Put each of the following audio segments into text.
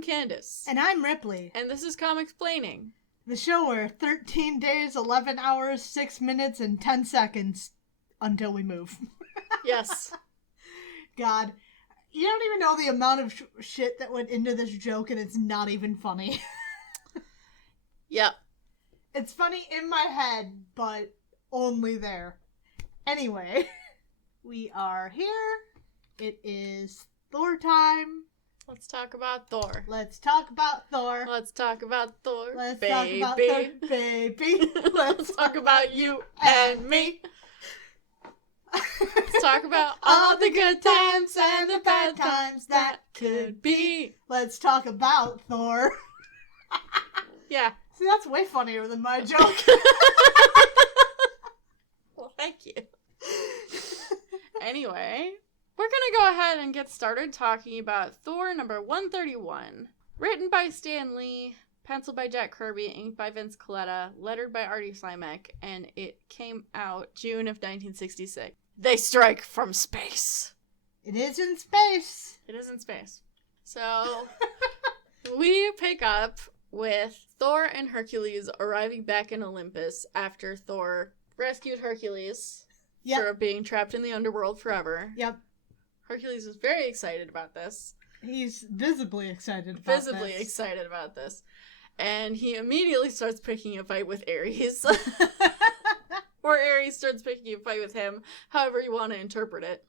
I'm Candace. And I'm Ripley. And this is Comicsplaining. The show where 13 days, 11 hours, 6 minutes, and 10 seconds until we move. Yes. God. You don't even know the amount of shit that went into this joke, and it's not even funny. Yep. It's funny in my head, but only there. Anyway, we are here. It is Thor time. Let's talk about Thor. Let's talk about Thor. Let's talk about Thor, Let's baby. talk about Thor, baby. Let's talk about you and me. Let's talk about all the good times and the bad times that could be. Let's talk about Thor. Yeah. See, that's way funnier than my joke. Well, thank you. Anyway, we're gonna go ahead and get started talking about Thor number 131. Written by Stan Lee, penciled by Jack Kirby, inked by Vince Colletta, lettered by Artie Simek, and it came out June of 1966. They strike from space. It is in space. It is in space. So, we pick up with Thor and Hercules arriving back in Olympus after Thor rescued Hercules for being trapped in the underworld forever. Yep. Hercules is very excited about this. He's visibly excited about this. And he immediately starts picking a fight with Ares. Or Ares starts picking a fight with him, however you want to interpret it.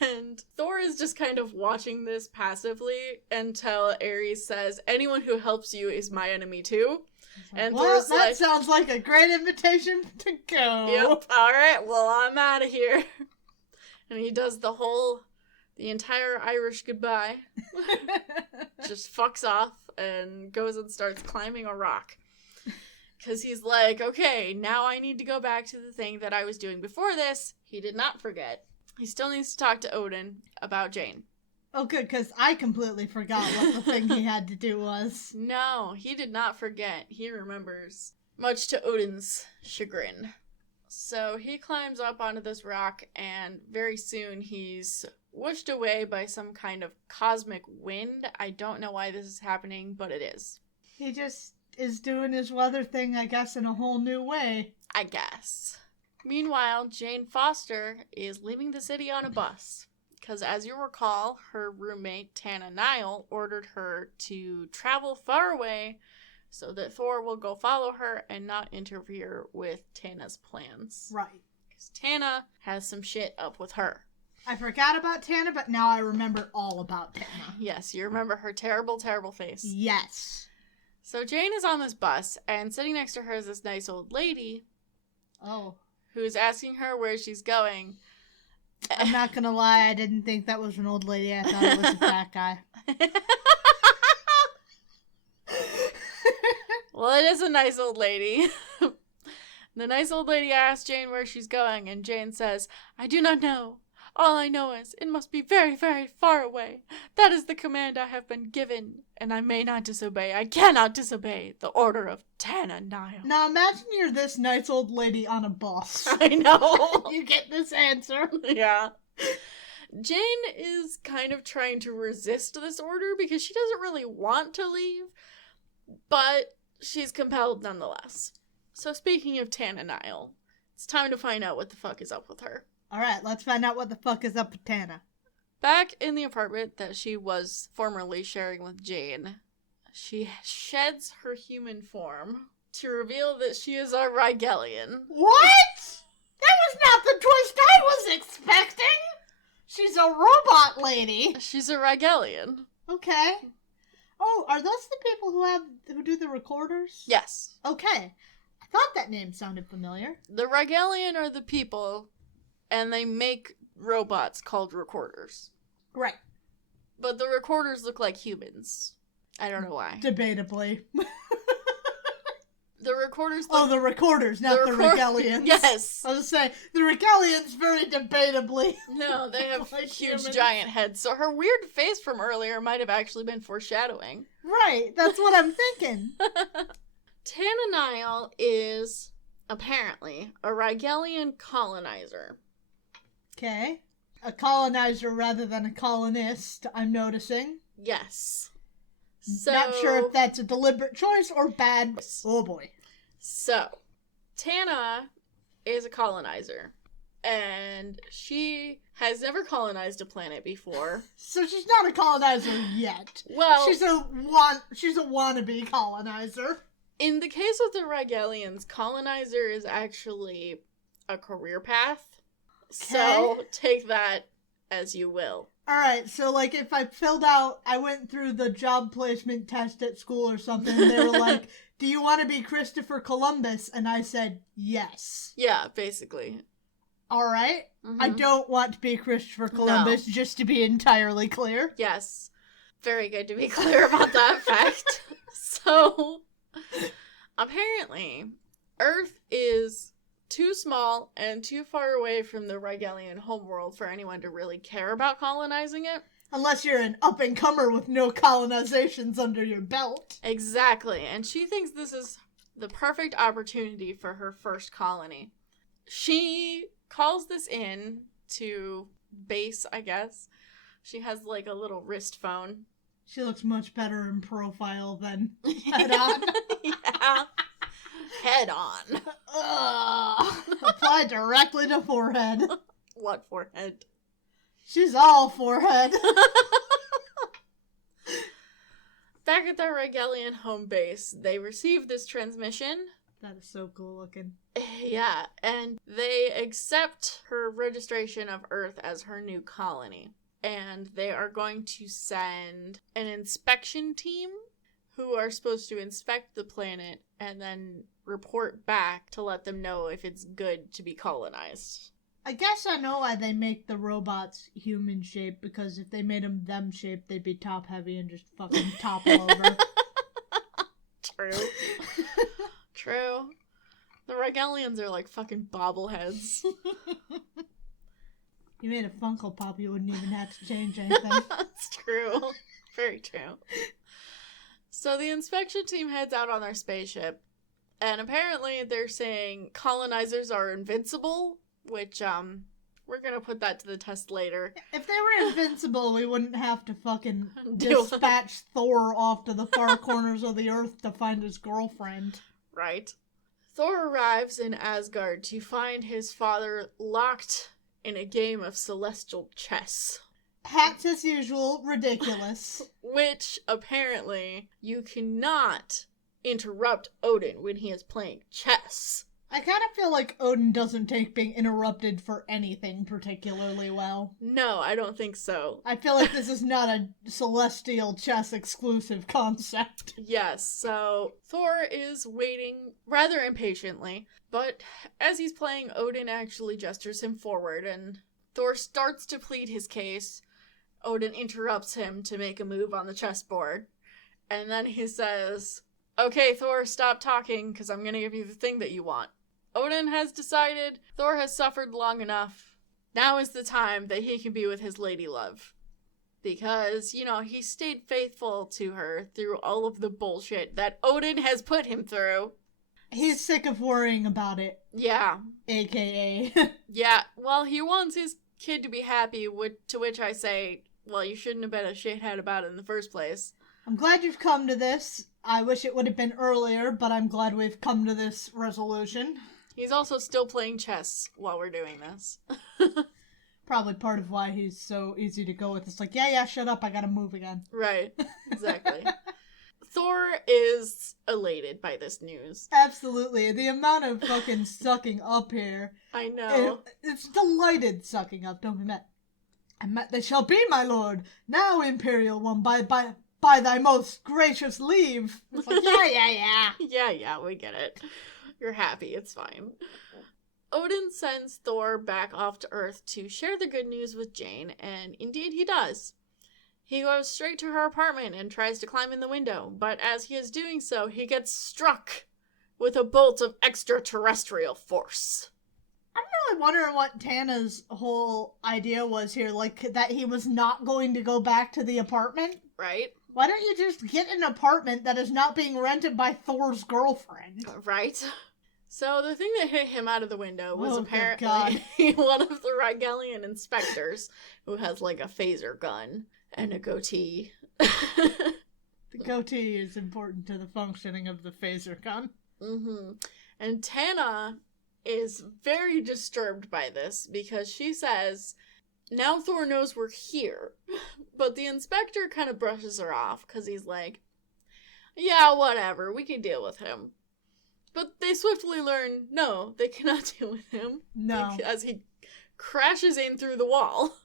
And Thor is just kind of watching this passively until Ares says, anyone who helps you is my enemy too. And well, Thor's that sounds like a great invitation to go. Yep, alright, well, I'm out of here. And he does the entire Irish goodbye. Just fucks off and goes and starts climbing a rock. Because he's like, okay, now I need to go back to the thing that I was doing before this. He did not forget. He still needs to talk to Odin about Jane. Oh, good, because I completely forgot what the thing he had to do was. No, he did not forget. He remembers, much to Odin's chagrin. So he climbs up onto this rock, and very soon he's whooshed away by some kind of cosmic wind. I don't know why this is happening, but it is. He just is doing his weather thing, I guess, in a whole new way. I guess. Meanwhile, Jane Foster is leaving the city on a bus. Because as you recall, her roommate, Tana Niles, ordered her to travel far away so that Thor will go follow her and not interfere with Tana's plans. Right. Because Tana has some shit up with her. I forgot about Tana, but now I remember all about Tana. Yes, you remember her terrible, terrible face. Yes. So Jane is on this bus, and sitting next to her is this nice old lady. Oh. Who's asking her where she's going. I'm not gonna lie, I didn't think that was an old lady. I thought it was a fat guy. Well, it is a nice old lady. The nice old lady asks Jane where she's going, and Jane says, I do not know. All I know is it must be very, very far away. That is the command I have been given, and I may not disobey. I cannot disobey the order of Tana Niles. Now imagine you're this nice old lady on a bus. I know. You get this answer. Yeah. Jane is kind of trying to resist this order because she doesn't really want to leave, but she's compelled nonetheless. So speaking of Tana Niles, it's time to find out what the fuck is up with her. Alright, let's find out what the fuck is up with Tana. Back in the apartment that she was formerly sharing with Jane, she sheds her human form to reveal that she is a Rigelian. What? That was not the twist I was expecting! She's a robot lady. She's a Rigelian. Okay. Oh, are those the people who do the recorders? Yes. Okay. I thought that name sounded familiar. The Rigelian are the people, and they make robots called recorders. Right. But the recorders look like humans. I don't know why. Debatably. The recorders look... Oh, the recorders, not the Regalians. Yes. I was going to say, the Regalians very debatably. No, they have like huge humans. Giant heads. So her weird face from earlier might have actually been foreshadowing. Right, that's what I'm thinking. Tana Niles is apparently a Rigelian colonizer. Okay. A colonizer rather than a colonist, I'm noticing. Yes. So, not sure if that's a deliberate choice or bad. Oh boy. So, Tana is a colonizer, and she has never colonized a planet before. So she's not a colonizer yet. Well, she's a wannabe colonizer. In the case of the Rigelians, colonizer is actually a career path. So take that as you will. Alright, so like if I went through the job placement test at school or something, and they were like, do you want to be Christopher Columbus? And I said, yes. Yeah, basically. Alright. Mm-hmm. I don't want to be Christopher Columbus, just to be entirely clear. Yes. Very good to be clear about that fact. So, apparently, Earth is too small and too far away from the Rigelian homeworld for anyone to really care about colonizing it. Unless you're an up-and-comer with no colonizations under your belt. Exactly, and she thinks this is the perfect opportunity for her first colony. She calls this in to base, I guess. She has like a little wrist phone. She looks much better in profile than head on. Yeah. Head on. Apply directly to forehead. What forehead? She's all forehead. Back at their Rigelian home base, they receive this transmission. That is so cool looking. Yeah, and they accept her registration of Earth as her new colony. And they are going to send an inspection team who are supposed to inspect the planet and then report back to let them know if it's good to be colonized. I guess I know why they make the robots human shape, because if they made them shape, they'd be top heavy and just fucking topple over. True. True. The Rigelians are like fucking bobbleheads. You made a Funko Pop, you wouldn't even have to change anything. That's true. Very true. So the inspection team heads out on their spaceship, and apparently they're saying colonizers are invincible, which, we're gonna put that to the test later. If they were invincible, we wouldn't have to fucking dispatch Thor off to the far corners of the earth to find his girlfriend. Right. Thor arrives in Asgard to find his father locked in a game of celestial chess. Hats as usual, ridiculous. Which, apparently, you cannot interrupt Odin when he is playing chess. I kind of feel like Odin doesn't take being interrupted for anything particularly well. No, I don't think so. I feel like this is not a celestial chess exclusive concept. Yes, so Thor is waiting rather impatiently, but as he's playing, Odin actually gestures him forward, and Thor starts to plead his case. Odin interrupts him to make a move on the chessboard, and then he says, "Okay, Thor, stop talking, because I'm going to give you the thing that you want." Odin has decided Thor has suffered long enough. Now is the time that he can be with his lady love. Because, he stayed faithful to her through all of the bullshit that Odin has put him through. He's sick of worrying about it. Yeah. AKA. Yeah, well, he wants his kid to be happy, to which I say, well, you shouldn't have been a shithead about it in the first place. I'm glad you've come to this. I wish it would have been earlier, but I'm glad we've come to this resolution. He's also still playing chess while we're doing this. Probably part of why he's so easy to go with. It's like, yeah, shut up, I gotta move again. Right, exactly. Thor is elated by this news. Absolutely. The amount of fucking sucking up here. I know. It's delighted sucking up, don't be mad. They shall be, my lord. Now, Imperial One, by thy most gracious leave. It's like, yeah. Yeah, we get it. You're happy, it's fine. Odin sends Thor back off to Earth to share the good news with Jane, and indeed he does. He goes straight to her apartment and tries to climb in the window, but as he is doing so, he gets struck with a bolt of extraterrestrial force. I'm really wondering what Tana's whole idea was here, like, that he was not going to go back to the apartment? Right? Why don't you just get an apartment that is not being rented by Thor's girlfriend? Right? So the thing that hit him out of the window was apparently one of the Rigelian inspectors who has like a phaser gun and a goatee. The goatee is important to the functioning of the phaser gun. Mm-hmm. And Tana is very disturbed by this because she says, now Thor knows we're here. But the inspector kind of brushes her off because he's like, yeah, whatever, we can deal with him. But they swiftly learn, no, they cannot deal with him. No. As he crashes in through the wall.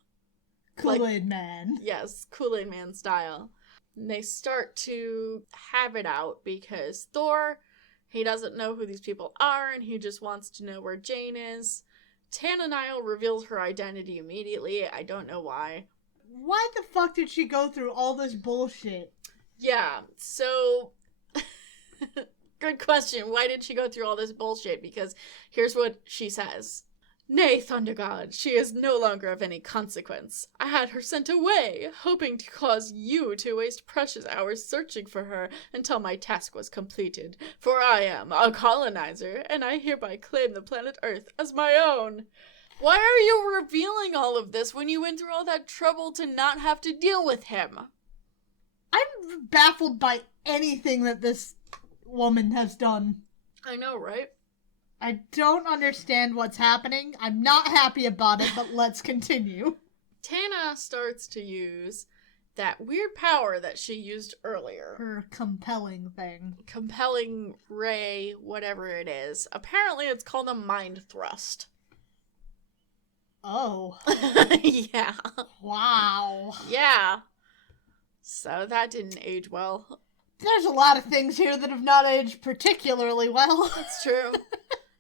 Kool-Aid Man. Yes, Kool-Aid Man style. And they start to have it out because Thor, he doesn't know who these people are and he just wants to know where Jane is. Tana Niles reveals her identity immediately. I don't know why. Why the fuck did she go through all this bullshit? Yeah, so... Good question. Why did she go through all this bullshit? Because here's what she says. Nay, Thunder God, she is no longer of any consequence. I had her sent away, hoping to cause you to waste precious hours searching for her until my task was completed. For I am a colonizer, and I hereby claim the planet Earth as my own. Why are you revealing all of this when you went through all that trouble to not have to deal with him? I'm baffled by anything that this woman has done. I know, right? I don't understand what's happening. I'm not happy about it, but let's continue. Tana starts to use that weird power that she used earlier. Her compelling thing. Compelling ray, whatever it is. Apparently it's called a mind thrust. Oh. Yeah. Wow. Yeah. So that didn't age well. There's a lot of things here that have not aged particularly well. That's true.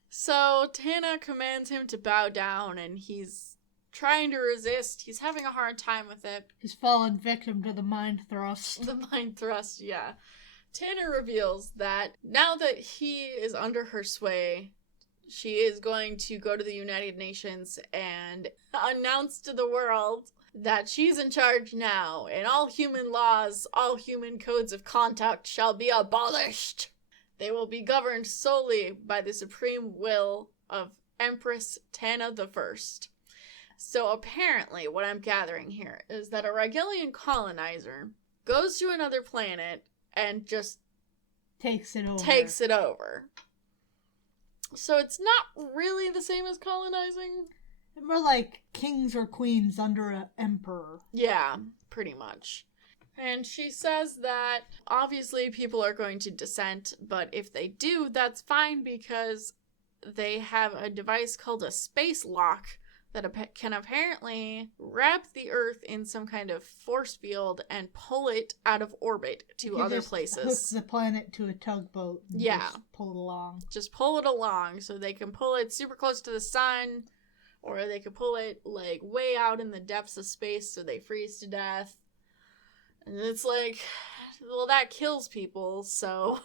So Tana commands him to bow down, and he's trying to resist. He's having a hard time with it. He's fallen victim to the mind thrust. The mind thrust, yeah. Tana reveals that now that he is under her sway, she is going to go to the United Nations and announce to the world that she's in charge now, and all human laws, all human codes of conduct shall be abolished. They will be governed solely by the supreme will of Empress Tana the First. So apparently, what I'm gathering here is that a Rigelian colonizer goes to another planet and just takes it over. So it's not really the same as colonizing. More like kings or queens under an emperor. Yeah, pretty much. And she says that obviously people are going to dissent, but if they do, that's fine because they have a device called a space lock that can apparently wrap the Earth in some kind of force field and pull it out of orbit to other places. Hook the planet to a tugboat and just pull it along. Just pull it along so they can pull it super close to the sun, or they could pull it like way out in the depths of space so they freeze to death. And it's like, well, that kills people, so...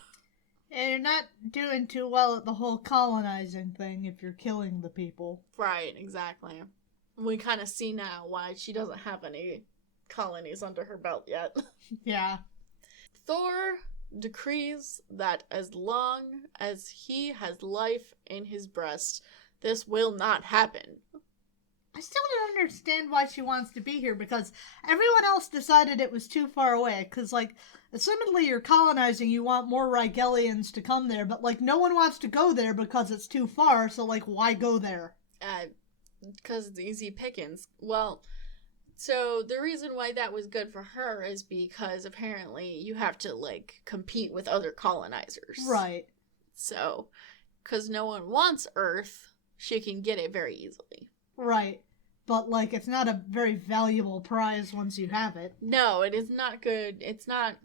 And you're not doing too well at the whole colonizing thing if you're killing the people. Right, exactly. We kind of see now why she doesn't have any colonies under her belt yet. Yeah. Thor decrees that as long as he has life in his breast, this will not happen. I still don't understand why she wants to be here, because everyone else decided it was too far away. Because, like, assumedly you're colonizing, you want more Rigelians to come there, but, like, no one wants to go there because it's too far, so, like, why go there? Because it's easy pickings. Well, so the reason why that was good for her is because apparently you have to, like, compete with other colonizers. Right. So, because no one wants Earth, she can get it very easily. Right. But, like, it's not a very valuable prize once you have it. No, it is not good. It's not...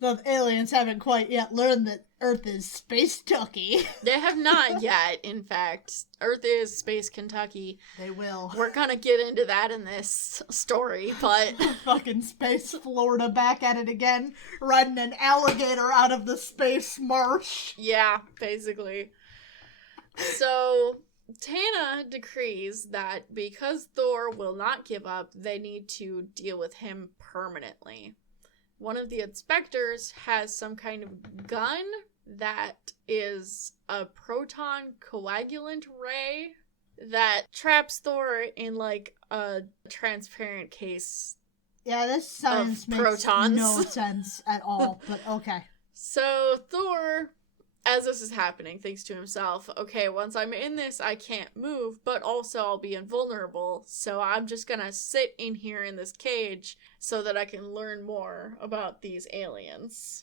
The aliens haven't quite yet learned that Earth is Space Tucky. They have not yet, in fact. Earth is Space Kentucky. They will. We're gonna get into that in this story, but... Fucking Space Florida back at it again, riding an alligator out of the space marsh. Yeah, basically. So... Tana decrees that because Thor will not give up, they need to deal with him permanently. One of the inspectors has some kind of gun that is a proton coagulant ray that traps Thor in like a transparent case Yeah, this science makes protons. no sense at all, but okay. So Thor, as this is happening, thinks to himself, okay, once I'm in this, I can't move, but also I'll be invulnerable, so I'm just gonna sit in here in this cage so that I can learn more about these aliens.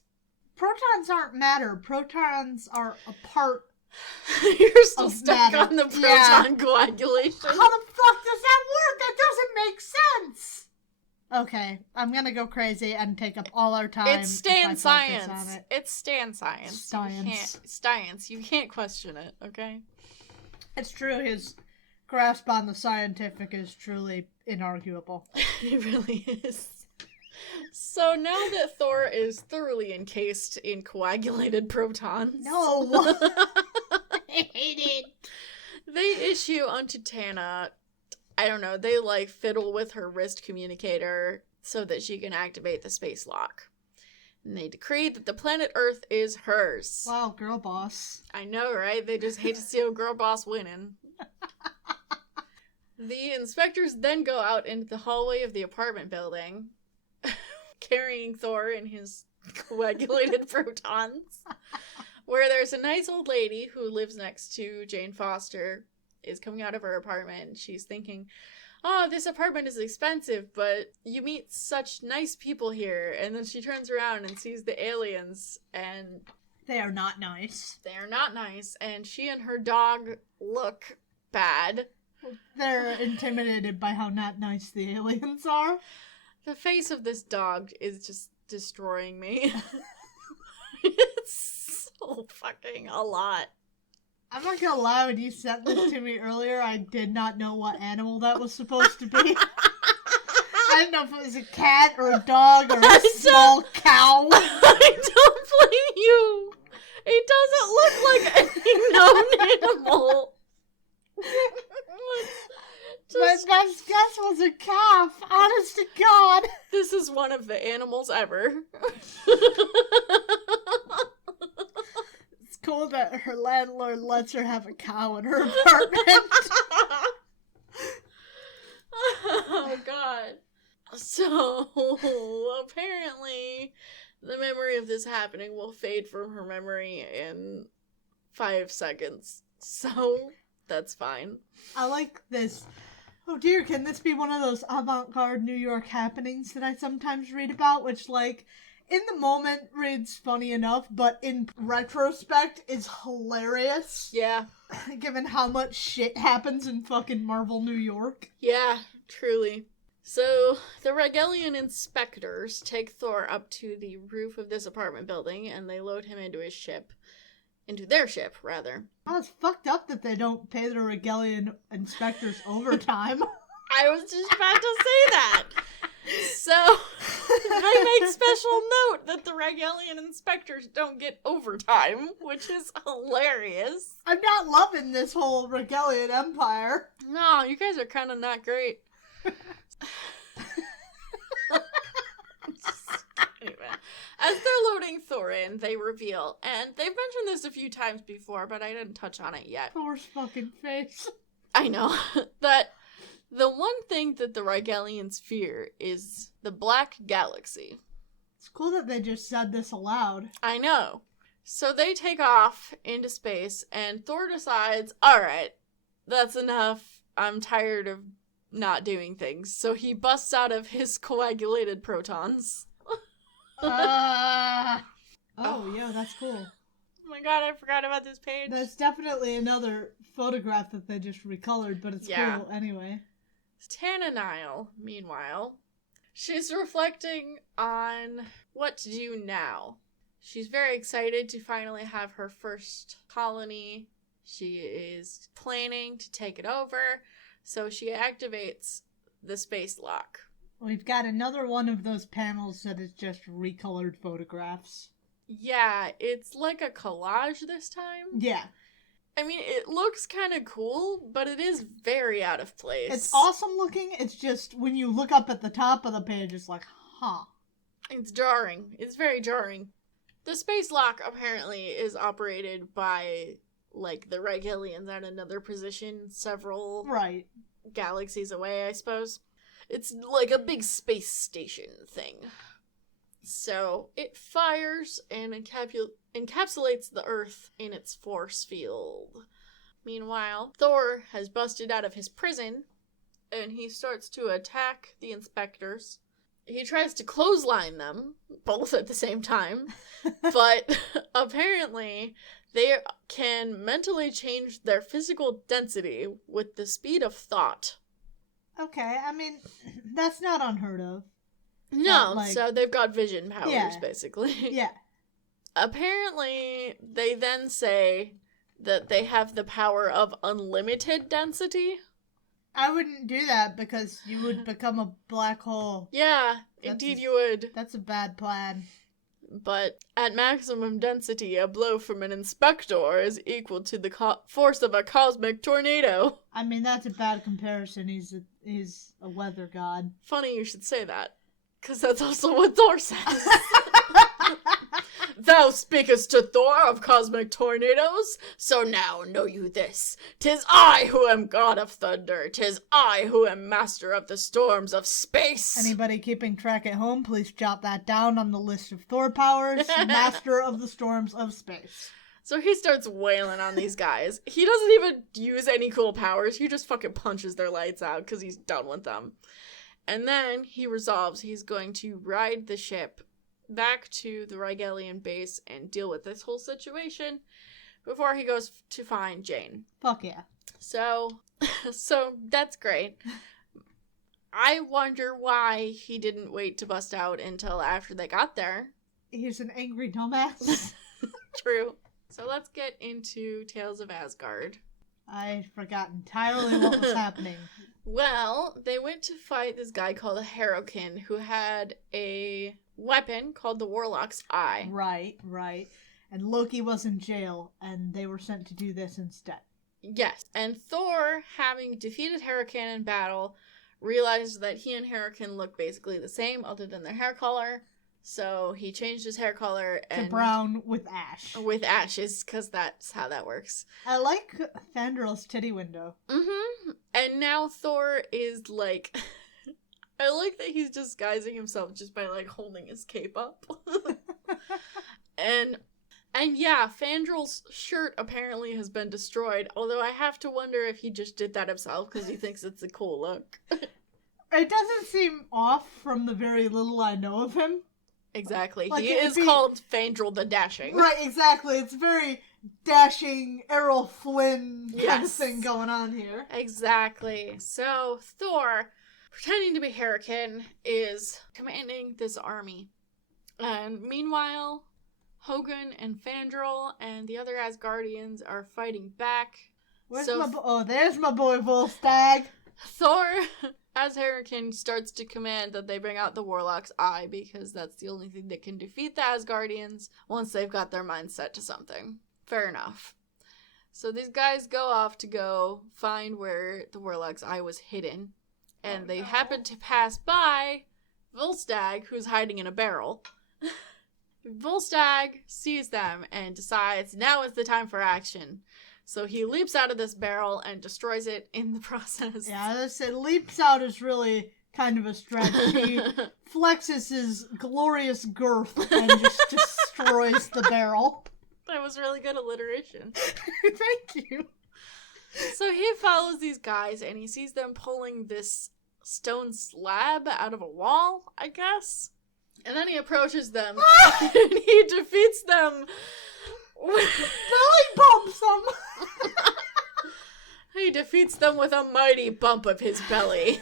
Protons aren't matter. Protons are a part You're still of stuck matter. on the proton coagulation. How the fuck does that work? That doesn't make sense! Okay, I'm gonna go crazy and take up all our time. It's Stan if I focus science. on it. It's Stan science. Science. You can't question it, okay? It's true, his grasp on the scientific is truly inarguable. It really is. So now that Thor is thoroughly encased in coagulated protons... No! I hate it! They issue unto Tana... I don't know, they, fiddle with her wrist communicator so that she can activate the space lock. And they decree that the planet Earth is hers. Wow, girl boss. I know, right? They just hate to see a girl boss winning. The inspectors then go out into the hallway of the apartment building, carrying Thor in his coagulated protons, where there's a nice old lady who lives next to Jane Foster, is coming out of her apartment. She's thinking, oh, this apartment is expensive, but you meet such nice people here. And then she turns around and sees the aliens, and they are not nice. They are not nice, and she and her dog look bad. They're intimidated by how not nice the aliens are. The face of this dog is just destroying me. It's so fucking a lot. I'm not gonna lie, when you sent this to me earlier, I did not know what animal that was supposed to be. I didn't know if it was a cat or a dog or a small cow. I don't blame you. It doesn't look like any known animal. My best guess was a calf, honest to God. This is one of the animals ever. It's cool that her landlord lets her have a cow in her apartment. Oh, God. So, apparently, the memory of this happening will fade from her memory in 5 seconds. So, that's fine. I like this. Oh dear, can this be one of those avant-garde New York happenings that I sometimes read about, which, in the moment reads funny enough, but in retrospect is hilarious. Yeah. Given how much shit happens in fucking Marvel New York. Yeah, truly. So, the Regelian inspectors take Thor up to the roof of this apartment building, and they load him into his ship. Into their ship, rather. Oh, it's fucked up that they don't pay the Regelian inspectors overtime. I was just about to say that. So, they make special note that the Regelian inspectors don't get overtime, which is hilarious. I'm not loving this whole Regelian empire. No, you guys are kind of not great. Anyway, as they're loading Thor in, they reveal, and they've mentioned this a few times before, but I didn't touch on it yet. Thor's fucking face. I know. That the one thing that the Rigelians fear is the Black Galaxy. It's cool that they just said this aloud. I know. So they take off into space, and Thor decides, alright, that's enough. I'm tired of not doing things. So he busts out of his coagulated protons. Yeah, that's cool. Oh my god, I forgot about this page. That's definitely another photograph that they just recolored, but it's cool anyway. Tana Niles, meanwhile, she's reflecting on what to do now. She's very excited to finally have her first colony. She is planning to take it over, so she activates the space lock. We've got another one of those panels that is just recolored photographs. Yeah, it's like a collage this time. Yeah. I mean, it looks kind of cool, but it is very out of place. It's awesome looking, it's just, when you look up at the top of the page, it's like, huh. It's jarring. It's very jarring. The space lock apparently is operated by, the Regelians at another position, several galaxies away, I suppose. It's like a big space station thing. So it fires and encapsulates the Earth in its force field. Meanwhile, Thor has busted out of his prison, and he starts to attack the inspectors. He tries to clothesline them, both at the same time, but apparently they can mentally change their physical density with the speed of thought. Okay, I mean, that's not unheard of. No, so they've got vision powers, basically. Yeah. Apparently, they then say that they have the power of unlimited density. I wouldn't do that because you would become a black hole. Yeah, indeed you would. That's a bad plan. But at maximum density, a blow from an inspector is equal to the force of a cosmic tornado. I mean, that's a bad comparison. He's a weather god. Funny you should say that, because that's also what Thor says. Thou speakest to Thor of cosmic tornadoes, so now know you this. 'Tis I who am god of thunder, 'tis I who am master of the storms of space. Anybody keeping track at home, please jot that down on the list of Thor powers. Master of the storms of space. So he starts wailing on these guys. He doesn't even use any cool powers, he just fucking punches their lights out because he's done with them. And then he resolves he's going to ride the ship back to the Rigelian base and deal with this whole situation before he goes to find Jane. Fuck yeah. So that's great. I wonder why he didn't wait to bust out until after they got there. He's an angry dumbass. True. So let's get into Tales of Asgard. I forgot entirely what was happening. Well, they went to fight this guy called a Hurricane who had a weapon called the Warlock's Eye. Right. And Loki was in jail, and they were sent to do this instead. Yes. And Thor, having defeated Hurricane in battle, realized that he and Hurricane look basically the same other than their hair color. So he changed his hair color to brown with ash. With ashes, because that's how that works. I like Fandrel's titty window. Mm-hmm. And now Thor is like... I like that he's disguising himself just by, like, holding his cape up. And yeah, Fandrel's shirt apparently has been destroyed, although I have to wonder if he just did that himself because he thinks it's a cool look. It doesn't seem off from the very little I know of him. Exactly. Like, he is called Fandrel the Dashing. Right, exactly. It's very dashing Errol Flynn kind of thing going on here. Exactly. So, Thor, pretending to be Hurricane, is commanding this army. And meanwhile, Hogun and Fandrel and the other Asgardians are fighting back. There's my boy Volstagg. Thor, as Hurricane, starts to command that they bring out the Warlock's Eye because that's the only thing that can defeat the Asgardians once they've got their mind set to something. Fair enough. So these guys go off to go find where the Warlock's Eye was hidden. And they happen to pass by Volstagg, who's hiding in a barrel. Volstagg sees them and decides now is the time for action. So he leaps out of this barrel and destroys it in the process. Yeah, I said leaps out is really kind of a stretch. He flexes his glorious girth and just destroys the barrel. That was really good alliteration. Thank you. So he follows these guys and he sees them pulling this stone slab out of a wall, I guess. And then he approaches them and he defeats them. Belly bumps them. He defeats them with a mighty bump of his belly.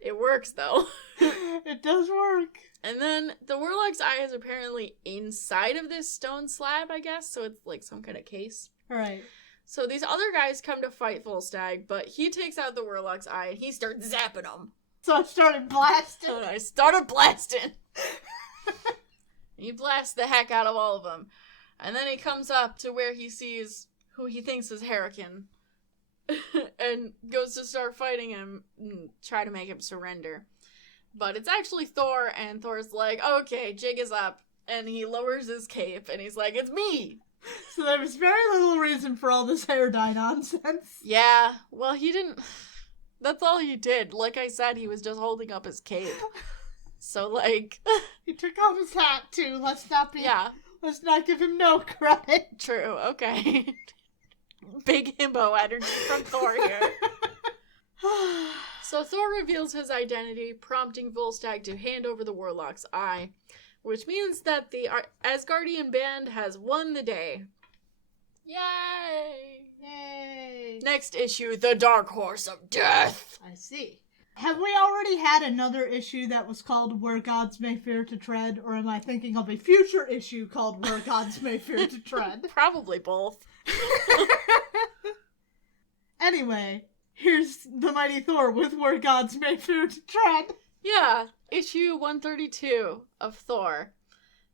It works, though. It does work. And then the Warlock's Eye is apparently inside of this stone slab, I guess, so it's like some kind of case. Right. So these other guys come to fight Volstagg, but he takes out the Warlock's Eye and he starts zapping them. So I started blasting. And I started blasting. He blasts the heck out of all of them. And then he comes up to where he sees who he thinks is Hurricane. And goes to start fighting him and try to make him surrender. But it's actually Thor, and Thor's like, okay, jig is up. And he lowers his cape, and he's like, it's me! So there was very little reason for all this hair dye nonsense. Yeah, well, he didn't... That's all he did. Like I said, he was just holding up his cape. So, like... He took off his hat, too. Let's not give him no credit. True, okay. Big himbo energy from Thor here. So Thor reveals his identity, prompting Volstagg to hand over the Warlock's eye, which means that the Asgardian band has won the day. Yay! Yay! Next issue, The Dark Horse of Death. I see. Have we already had another issue that was called Where Gods May Fear to Tread, or am I thinking of a future issue called Where Gods May Fear to Tread? Probably both. Anyway, here's the Mighty Thor with Where Gods May Fear to Tread. Yeah, issue 132 of Thor.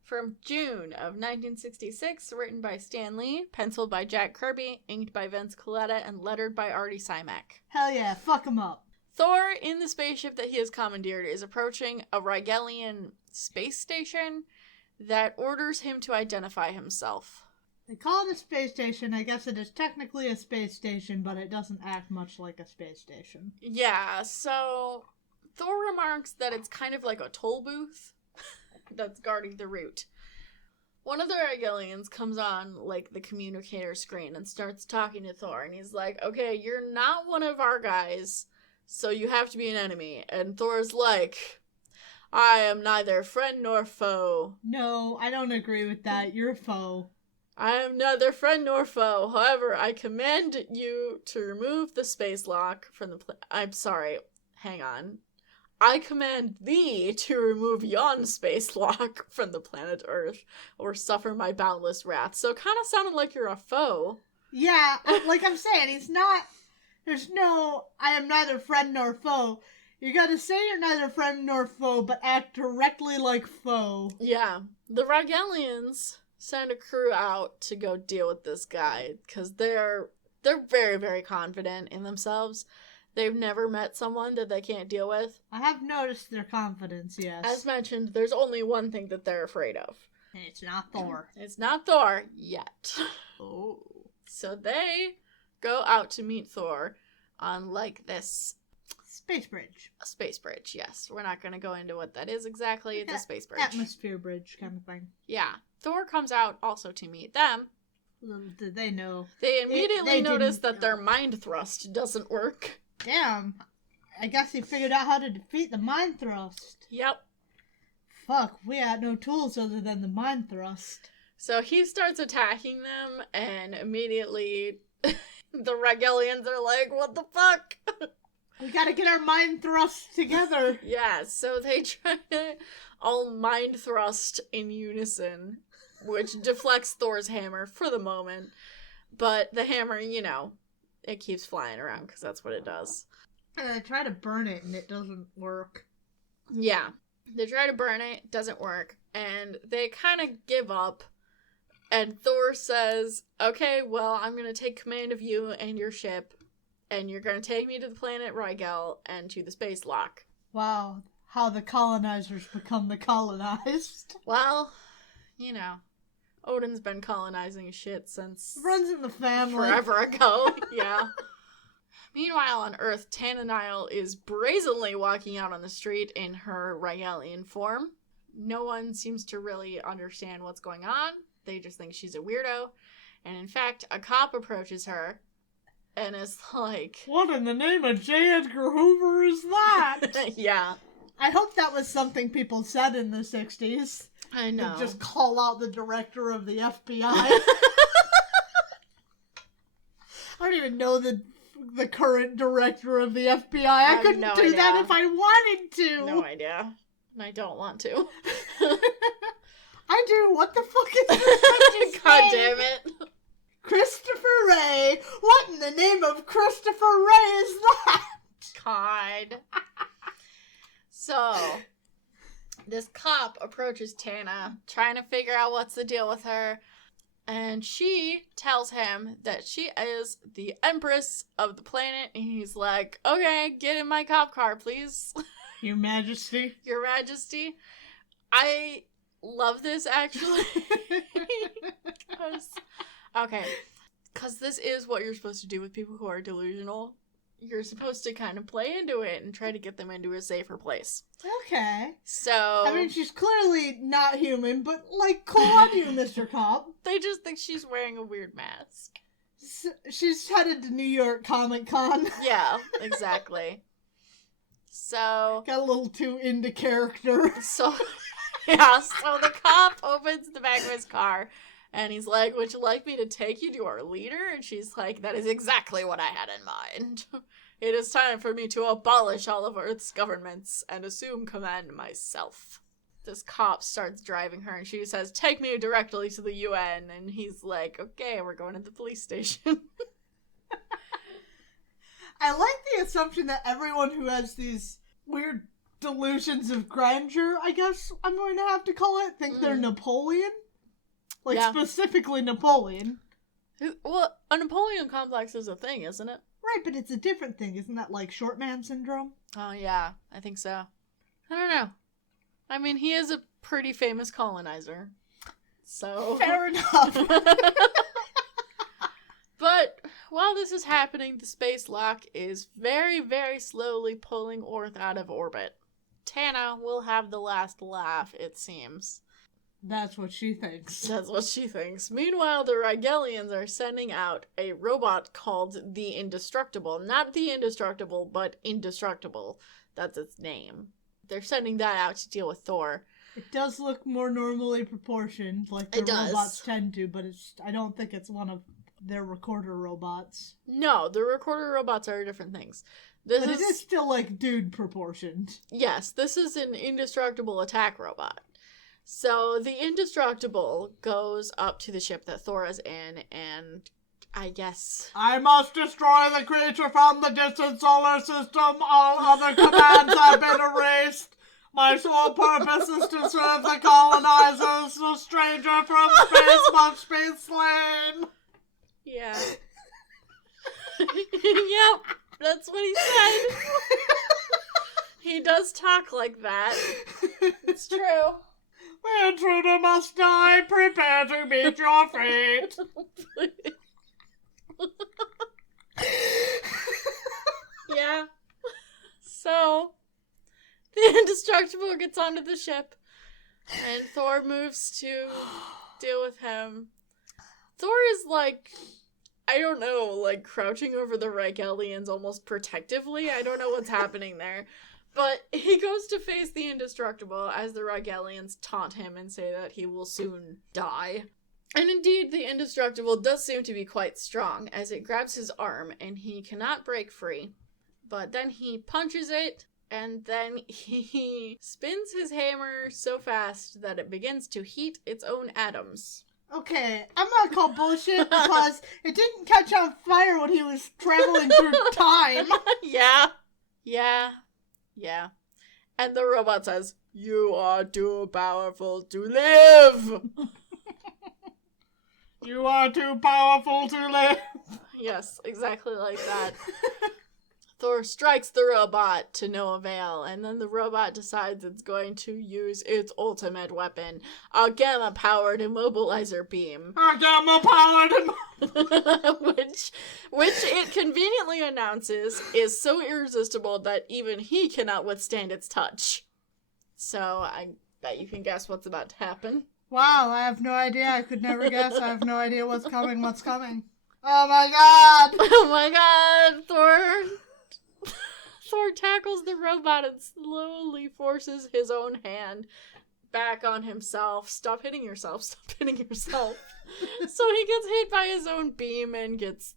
From June of 1966, written by Stan Lee, penciled by Jack Kirby, inked by Vince Colletta, and lettered by Artie Simek. Hell yeah, fuck him up. Thor, in the spaceship that he has commandeered, is approaching a Rigelian space station that orders him to identify himself. They call it a space station. I guess it is technically a space station, but it doesn't act much like a space station. Yeah, so Thor remarks that it's kind of like a toll booth that's guarding the route. One of the Rigelians comes on, like, the communicator screen and starts talking to Thor, and he's like, okay, you're not one of our guys, so you have to be an enemy. And Thor's like, I am neither friend nor foe. No, I don't agree with that. You're a foe. I am neither friend nor foe. However, I command you to remove the space lock from the I'm sorry. Hang on. I command thee to remove yon space lock from the planet Earth, or suffer my boundless wrath. So it kind of sounded like you're a foe. Yeah, like I'm saying, he's not... There's no, I am neither friend nor foe. You gotta say you're neither friend nor foe, but act directly like foe. Yeah. The Rigelians send a crew out to go deal with this guy, because they're very, very confident in themselves. They've never met someone that they can't deal with. I have noticed their confidence, yes. As mentioned, there's only one thing that they're afraid of. And it's not Thor. It's not Thor yet. Oh. So they go out to meet Thor on, like, this... Space bridge. A space bridge, yes. We're not going to go into what that is exactly. It's a space bridge. Atmosphere bridge kind of thing. Yeah. Thor comes out also to meet them. Little did they know. They immediately notice that their mind thrust doesn't work. Damn. I guess he figured out how to defeat the mind thrust. Yep. Fuck, we had no tools other than the mind thrust. So he starts attacking them, and immediately the Rigelians are like, what the fuck? We gotta get our mind thrust together. Yeah, so they try to all mind thrust in unison, which deflects Thor's hammer for the moment. But the hammer, you know, it keeps flying around because that's what it does. And they try to burn it and it doesn't work. Yeah. They try to burn it, it doesn't work, and they kind of give up. And Thor says, okay, well, I'm going to take command of you and your ship, and you're going to take me to the planet Rigel and to the space lock. Wow, how the colonizers become the colonized. Well, you know, Odin's been colonizing shit since... Runs in the family. Forever ago, yeah. Meanwhile, on Earth, Tana Niles is brazenly walking out on the street in her Rigelian form. No one seems to really understand what's going on. They just think she's a weirdo. And in fact, a cop approaches her and is like... What in the name of J. Edgar Hoover is that? Yeah. I hope that was something people said in the 60s. I know. Just call out the director of the FBI. I don't even know the current director of the FBI. I couldn't do that if I wanted to. No idea. I don't want to. I do. What the fuck is this? God damn it. Christopher Ray. What in the name of Christopher Ray is that? God. So, this cop approaches Tana, trying to figure out what's the deal with her. And she tells him that she is the empress of the planet. And he's like, okay, get in my cop car, please. Your Majesty. Your Majesty. I love this, actually. Because this is what you're supposed to do with people who are delusional. you're supposed to kind of play into it and try to get them into a safer place. Okay. So... I mean, she's clearly not human, but, like, cool on you, Mr. Cop. They just think she's wearing a weird mask. She's headed to New York Comic Con. Yeah, exactly. So... Got a little too into character. So, yeah, so the cop opens the back of his car, and he's like, would you like me to take you to our leader? And she's like, that is exactly what I had in mind. It is time for me to abolish all of Earth's governments and assume command myself. This cop starts driving her, and she says, take me directly to the UN. And he's like, okay, we're going to the police station. I like the assumption that everyone who has these weird delusions of grandeur, I guess I'm going to have to call it, think they're Napoleon. Like, yeah. Specifically Napoleon. Well, a Napoleon complex is a thing, isn't it? Right, but it's a different thing. Isn't that like short man syndrome? Oh, yeah, I think so. I don't know. I mean, he is a pretty famous colonizer. So... Fair enough. But while this is happening, the space lock is very, very slowly pulling Earth out of orbit. Tana will have the last laugh, it seems. That's what she thinks. That's what she thinks. Meanwhile, the Rigelians are sending out a robot called the Indestructible. Not the Indestructible, but Indestructible. That's its name. They're sending that out to deal with Thor. It does look more normally proportioned, like the robots tend to, but I don't think it's one of their recorder robots. No, the recorder robots are different things. But it is still, like, dude proportioned. Yes, this is an indestructible attack robot. So the Indestructible goes up to the ship that Thor is in, and I guess... I must destroy the creature from the distant solar system. All other commands have been erased. My sole purpose is to serve the colonizers, the stranger from space must be slain. Yeah. Yep, that's what he said. He does talk like that. It's true. The intruder must die. Prepare to meet your fate. Yeah. So, the Indestructible gets onto the ship, and Thor moves to deal with him. Thor is like, I don't know, like crouching over the Rigelians almost protectively. I don't know what's happening there. But he goes to face the Indestructible as the Rigelians taunt him and say that he will soon die. And indeed, the Indestructible does seem to be quite strong, as it grabs his arm and he cannot break free. But then he punches it, and then he spins his hammer so fast that it begins to heat its own atoms. Okay, I'm gonna call bullshit because it didn't catch on fire when he was traveling through time. Yeah. And the robot says, "You are too powerful to live." You are too powerful to live. Yes, exactly like that. Thor strikes the robot to no avail, and then the robot decides it's going to use its ultimate weapon, a gamma-powered immobilizer beam. A gamma-powered which it conveniently announces is so irresistible that even he cannot withstand its touch. So I bet you can guess what's about to happen. Wow, I have no idea. I could never guess. I have no idea what's coming. Oh my god! Oh my god, Thor tackles the robot and slowly forces his own hand back on himself. Stop hitting yourself. So he gets hit by his own beam and gets,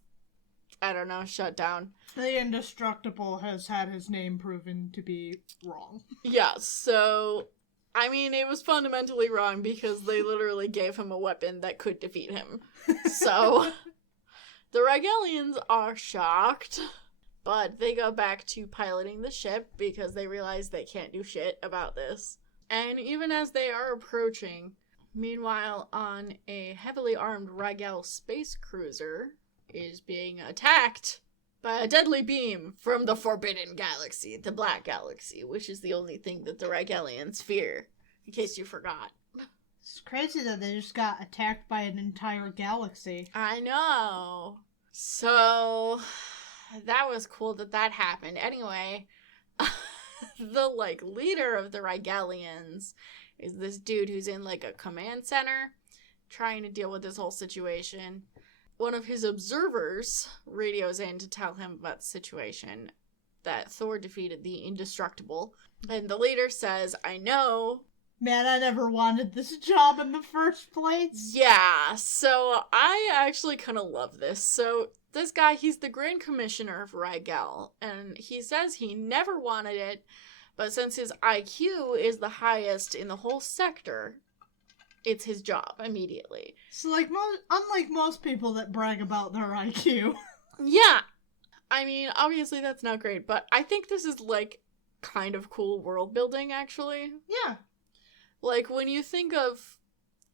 I don't know, shut down. The Indestructible has had his name proven to be wrong. Yeah, so, I mean, it was fundamentally wrong because they literally gave him a weapon that could defeat him. So, the Rigelians are shocked. But they go back to piloting the ship because they realize they can't do shit about this. And even as they are approaching, meanwhile, on a heavily armed Rigel space cruiser is being attacked by a deadly beam from the Forbidden Galaxy, the Black Galaxy, which is the only thing that the Rigelians fear, in case you forgot. It's crazy that they just got attacked by an entire galaxy. I know. So... that was cool that happened. Anyway, the, like, leader of the Rigelians is this dude who's in, like, a command center trying to deal with this whole situation. One of his observers radios in to tell him about the situation, that Thor defeated the Indestructible. And the leader says, I know. Man, I never wanted this job in the first place. Yeah, so I actually kind of love this. So this guy, he's the Grand Commissioner of Rigel, and he says he never wanted it, but since his IQ is the highest in the whole sector, it's his job immediately. So, like, unlike most people that brag about their IQ. Yeah. I mean, obviously that's not great, but I think this is, like, kind of cool world building, actually. Yeah. Like, when you think of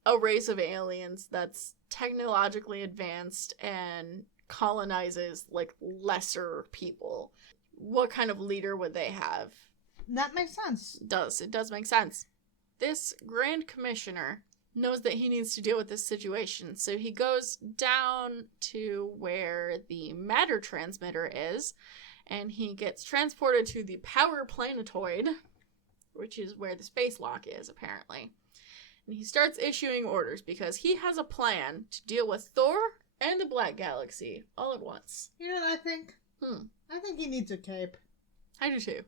a race of aliens that's technologically advanced and colonizes, like, lesser people, what kind of leader would they have? That makes sense. It does make sense. This Grand Commissioner knows that he needs to deal with this situation, so he goes down to where the matter transmitter is, and he gets transported to the power planetoid, which is where the space lock is, apparently. And he starts issuing orders because he has a plan to deal with Thor and the Black Galaxy all at once. You know what I think? I think he needs a cape. I do too.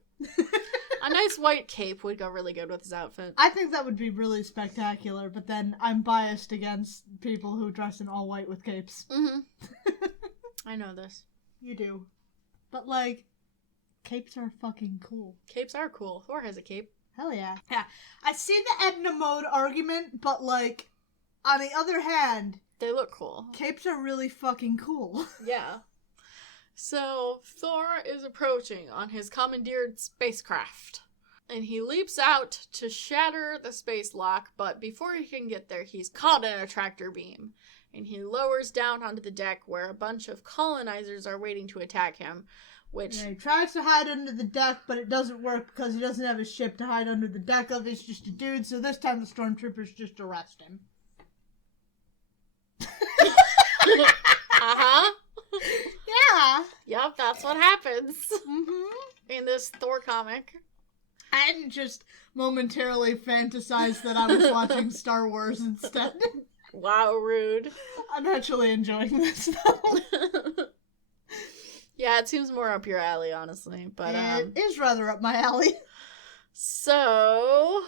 A nice white cape would go really good with his outfit. I think that would be really spectacular, but then I'm biased against people who dress in all white with capes. Mm-hmm. I know this. You do. But, like, capes are fucking cool. Capes are cool. Thor has a cape. Hell yeah. Yeah. I see the Edna mode argument, but, like, on the other hand, they look cool. Capes are really fucking cool. Yeah. So, Thor is approaching on his commandeered spacecraft, and he leaps out to shatter the space lock, but before he can get there, he's caught in a tractor beam, and he lowers down onto the deck where a bunch of colonizers are waiting to attack him, which... Yeah, he tries to hide under the deck, but it doesn't work because he doesn't have a ship to hide under the deck of. It's just a dude, so this time the stormtroopers just arrest him. Uh-huh. Yeah. Yep, that's what happens. Mm-hmm. In this Thor comic. I hadn't just momentarily fantasized that I was watching Star Wars instead. Wow, rude. I'm actually enjoying this, though. Yeah, it seems more up your alley, honestly. But it is rather up my alley. So,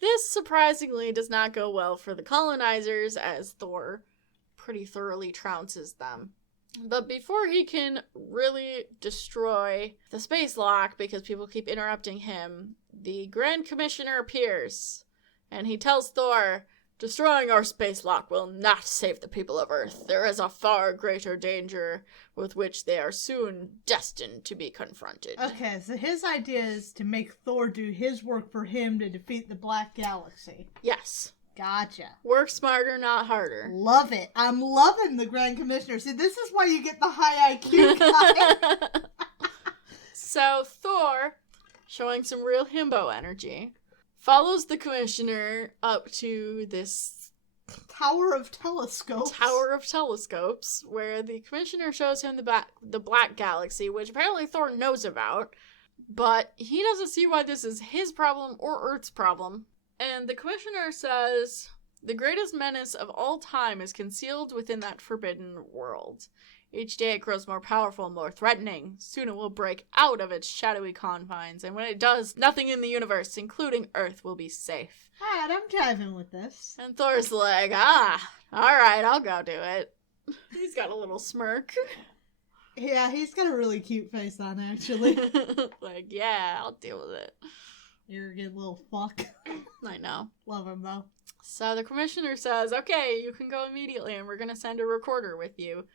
this surprisingly does not go well for the colonizers, as Thor pretty thoroughly trounces them. But before he can really destroy the space lock, because people keep interrupting him, the Grand Commissioner appears, and he tells Thor, destroying our space lock will not save the people of Earth. There is a far greater danger with which they are soon destined to be confronted. Okay, so his idea is to make Thor do his work for him to defeat the Black Galaxy. Yes. Gotcha. Work smarter, not harder. Love it. I'm loving the Grand Commissioner. See, this is why you get the high IQ guy. So Thor, showing some real himbo energy, follows the Commissioner up to this Tower of Telescopes, where the Commissioner shows him the Black Galaxy, which apparently Thor knows about, but he doesn't see why this is his problem or Earth's problem. And the Commissioner says, the greatest menace of all time is concealed within that forbidden world. Each day it grows more powerful, more threatening. Soon it will break out of its shadowy confines, and when it does, nothing in the universe, including Earth, will be safe. Alright, I'm jiving with this. And Thor's like, alright, I'll go do it. He's got a little smirk. Yeah, he's got a really cute face on, actually. Like, yeah, I'll deal with it. You're a good little fuck. I know. Love him, though. So the Commissioner says, okay, you can go immediately, and we're going to send a recorder with you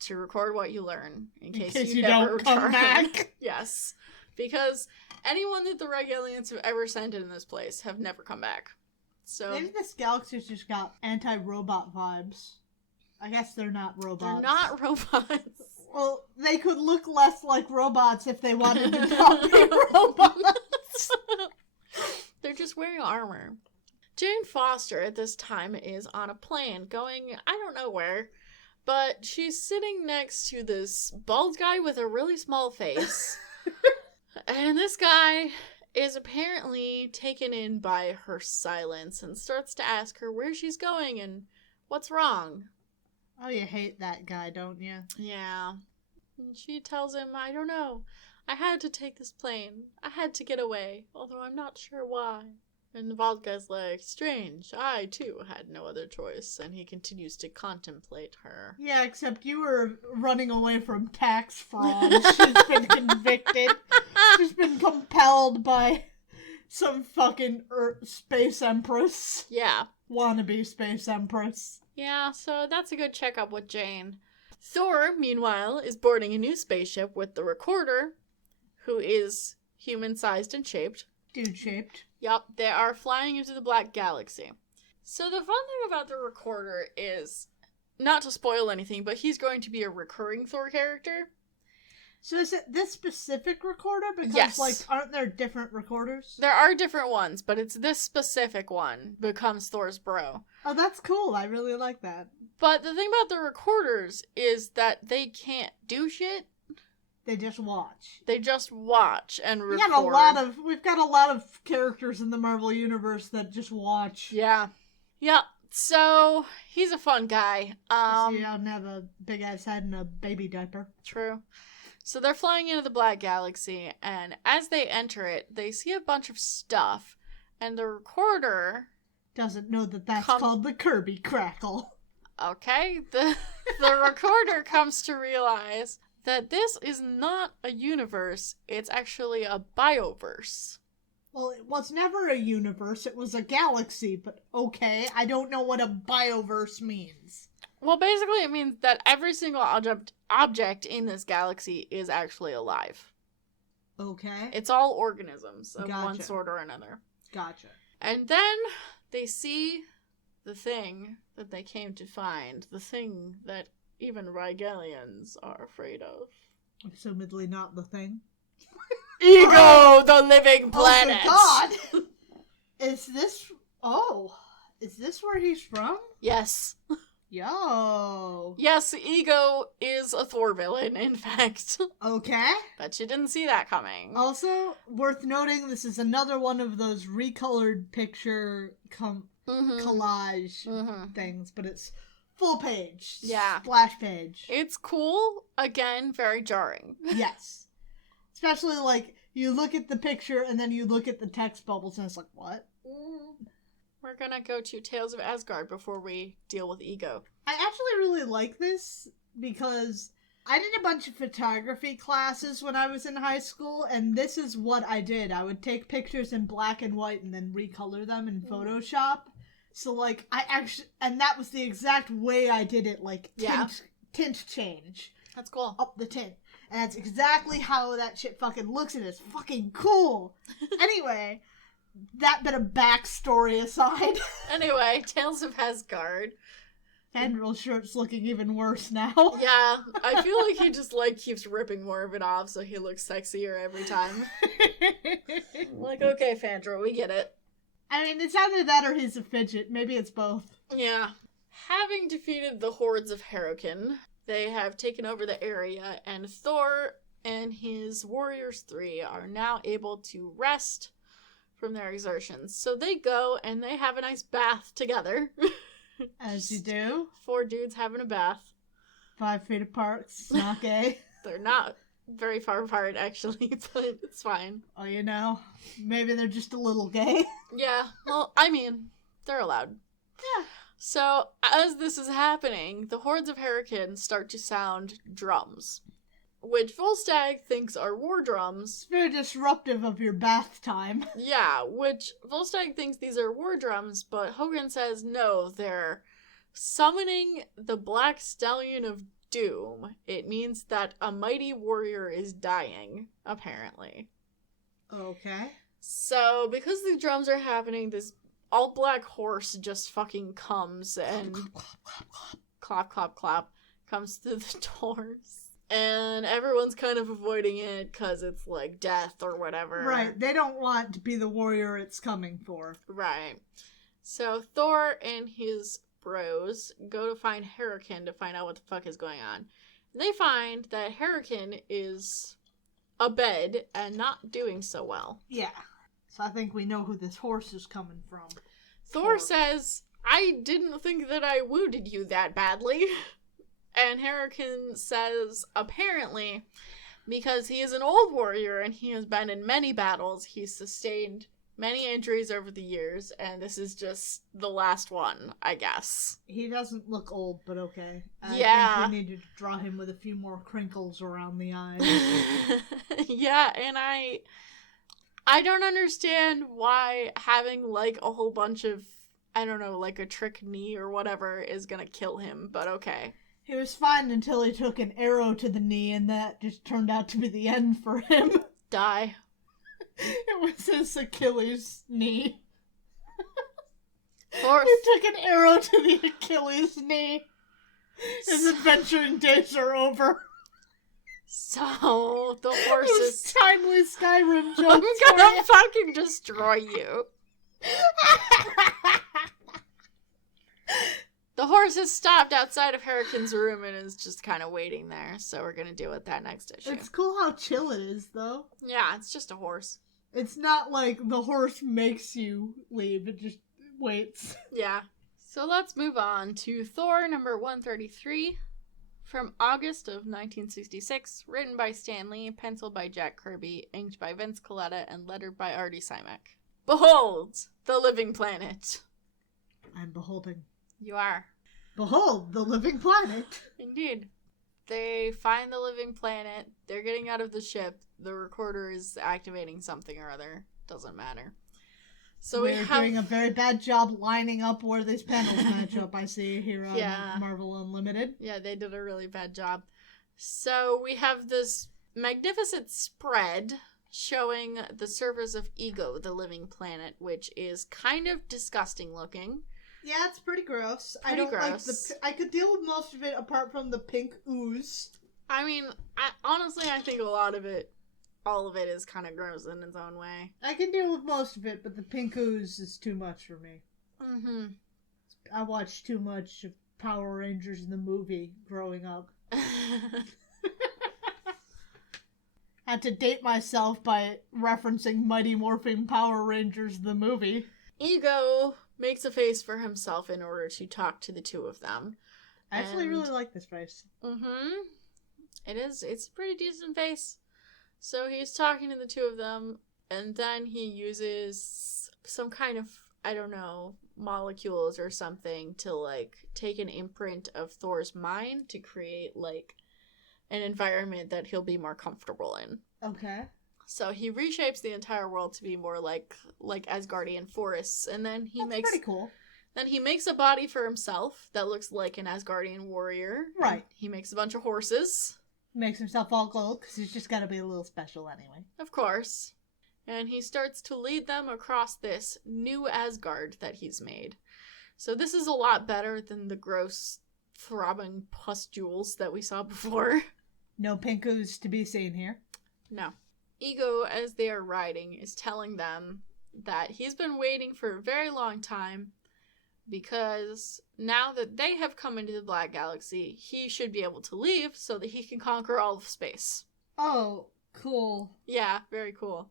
to record what you learn, in case you never don't come back. Yes. Because anyone that the Regalians have ever sent in this place have never come back. So maybe this galaxy's just got anti-robot vibes. I guess they're not robots. They're not robots. Well, they could look less like robots if they wanted to not be robots. They're just wearing armor. Jane Foster at this time is on a plane going, I don't know where, But she's sitting next to this bald guy with a really small face. And this guy is apparently taken in by her silence and starts to ask her where she's going and what's wrong. Oh, you hate that guy, don't you? Yeah. And she tells him, I don't know. I had to take this plane. I had to get away, although I'm not sure why. And the bald guy's like, strange, I too had no other choice. And he continues to contemplate her. Yeah, except you were running away from tax fraud. She's been convicted. She's been compelled by some fucking space empress. Yeah. Wannabe space empress. Yeah, so that's a good checkup with Jane. Thor, meanwhile, is boarding a new spaceship with the Recorder, who is human-sized and shaped. Dude-shaped. Yup, they are flying into the Black Galaxy. So the fun thing about the Recorder is, not to spoil anything, but he's going to be a recurring Thor character. So is it this specific Recorder? Because, Yes. aren't there different Recorders? There are different ones, but it's this specific one becomes Thor's bro. Oh, that's cool. I really like that. But the thing about the Recorders is that they can't do shit. They just watch. They just watch and record. We've got a lot of characters in the Marvel Universe that just watch. Yeah. Yep. So, he's a fun guy. So you don't have a big-ass head and a baby diaper. True. So they're flying into the Black Galaxy, and as they enter it, they see a bunch of stuff, and the Recorder... Doesn't know that that's called the Kirby Crackle. Okay, the Recorder comes to realize that this is not a universe, it's actually a bioverse. Well, it was never a universe, it was a galaxy, but okay, I don't know what a bioverse means. Well, basically it means that every single object in this galaxy is actually alive. Okay. It's all organisms of Gotcha. one sort or another. Gotcha. And then they see the thing that they came to find, the thing that even Rigelians are afraid of. Assumedly not the thing. Ego, the living planet! Oh, God! Is this where he's from? Yes. Yo. Yes, Ego is a Thor villain, in fact. Okay. Bet you didn't see that coming. Also, worth noting, this is another one of those recolored picture collage things, but it's full page. Yeah. Splash page. It's cool. Again, very jarring. Yes. Especially, like, you look at the picture and then you look at the text bubbles and it's like, what? We're gonna go to Tales of Asgard before we deal with Ego. I actually really like this because I did a bunch of photography classes when I was in high school, and this is what I did. I would take pictures in black and white and then recolor them in Photoshop. So, like, and that was the exact way I did it, like, tint change. That's cool. Up the tint. And that's exactly how that shit fucking looks, and it's fucking cool. Anyway, that bit of backstory aside. Anyway, Tales of Asgard. Fandrel's shirt's looking even worse now. Yeah, I feel like he just, like, keeps ripping more of it off so he looks sexier every time. Like, okay, Fandral, we get it. I mean, it's either that or he's a fidget. Maybe it's both. Yeah. Having defeated the hordes of Hurricane, they have taken over the area, and Thor and his Warriors 3 are now able to rest from their exertions. So they go and they have a nice bath together. As you do. 4 dudes having a bath. 5 feet apart. It's not gay. They're not very far apart, actually, but it's fine. Oh, you know, maybe they're just a little gay. Yeah, well, I mean, they're allowed. Yeah. So, as this is happening, the hordes of Hurricane start to sound drums, which Volstagg thinks are war drums. It's very disruptive of your bath time. Yeah, which Volstagg thinks these are war drums, but Hogan says no, they're summoning the Black Stallion of Doom. It means that a mighty warrior is dying, apparently. Okay. So, because the drums are happening, this all-black horse just fucking comes and clap, clap, clap, comes through the doors. And everyone's kind of avoiding it because it's, like, death or whatever. Right, they don't want to be the warrior it's coming for. Right. So Thor and his bros go to find Hurricane to find out what the fuck is going on. They find that Hurricane is abed and not doing so well. Yeah. So I think we know who this horse is coming from. Thor says, I didn't think that I wounded you that badly. And Hurricane says, apparently, because he is an old warrior and he has been in many battles, he's sustained many injuries over the years, and this is just the last one, I guess. He doesn't look old, but okay. I think we needed to draw him with a few more crinkles around the eyes. Yeah, and I don't understand why having, like, a whole bunch of, I don't know, like a trick knee or whatever is gonna kill him, but okay. He was fine until he took an arrow to the knee, and that just turned out to be the end for him. Die. It was his Achilles knee. Thor He took an arrow to the Achilles knee. His adventuring days are over. So, the horses... Timely Skyrim jokes. I'm gonna fucking destroy you. The horse has stopped outside of Hurricane's room and is just kind of waiting there, so we're gonna deal with that next issue. It's cool how chill it is, though. Yeah, it's just a horse. It's not like the horse makes you leave, it just waits. Yeah. So let's move on to Thor number 133 from August of 1966, written by Stan Lee, penciled by Jack Kirby, inked by Vince Colletta, and lettered by Artie Simek. Behold, the living planet. I'm beholding. You are. Behold, the living planet. Indeed. They find the living planet. They're getting out of the ship. The recorder is activating something or other. Doesn't matter. So we're doing a very bad job lining up where these panels match up, I see here on Marvel Unlimited. Yeah, they did a really bad job. So we have this magnificent spread showing the surface of Ego, the living planet, which is kind of disgusting looking. Yeah, it's pretty gross. I don't like I could deal with most of it apart from the pink ooze. I mean, honestly, I think all of it is kind of gross in its own way. I can deal with most of it, but the pink ooze is too much for me. Mm-hmm. I watched too much of Power Rangers in the movie growing up. Had to date myself by referencing Mighty Morphing Power Rangers the movie. Ego makes a face for himself in order to talk to the two of them. I actually really like this face. Mm-hmm. It's a pretty decent face. So he's talking to the two of them, and then he uses some kind of, I don't know, molecules or something to, like, take an imprint of Thor's mind to create, like, an environment that he'll be more comfortable in. Okay. So he reshapes the entire world to be more like Asgardian forests, and then That's pretty cool. Then he makes a body for himself that looks like an Asgardian warrior. Right. He makes a bunch of horses. Makes himself all gold, because he's just got to be a little special anyway. Of course. And he starts to lead them across this new Asgard that he's made. So this is a lot better than the gross, throbbing pustules that we saw before. No pink ooze to be seen here. No. Ego, as they are riding, is telling them that he's been waiting for a very long time because now that they have come into the Black Galaxy, he should be able to leave so that he can conquer all of space. Oh, cool. Yeah, very cool.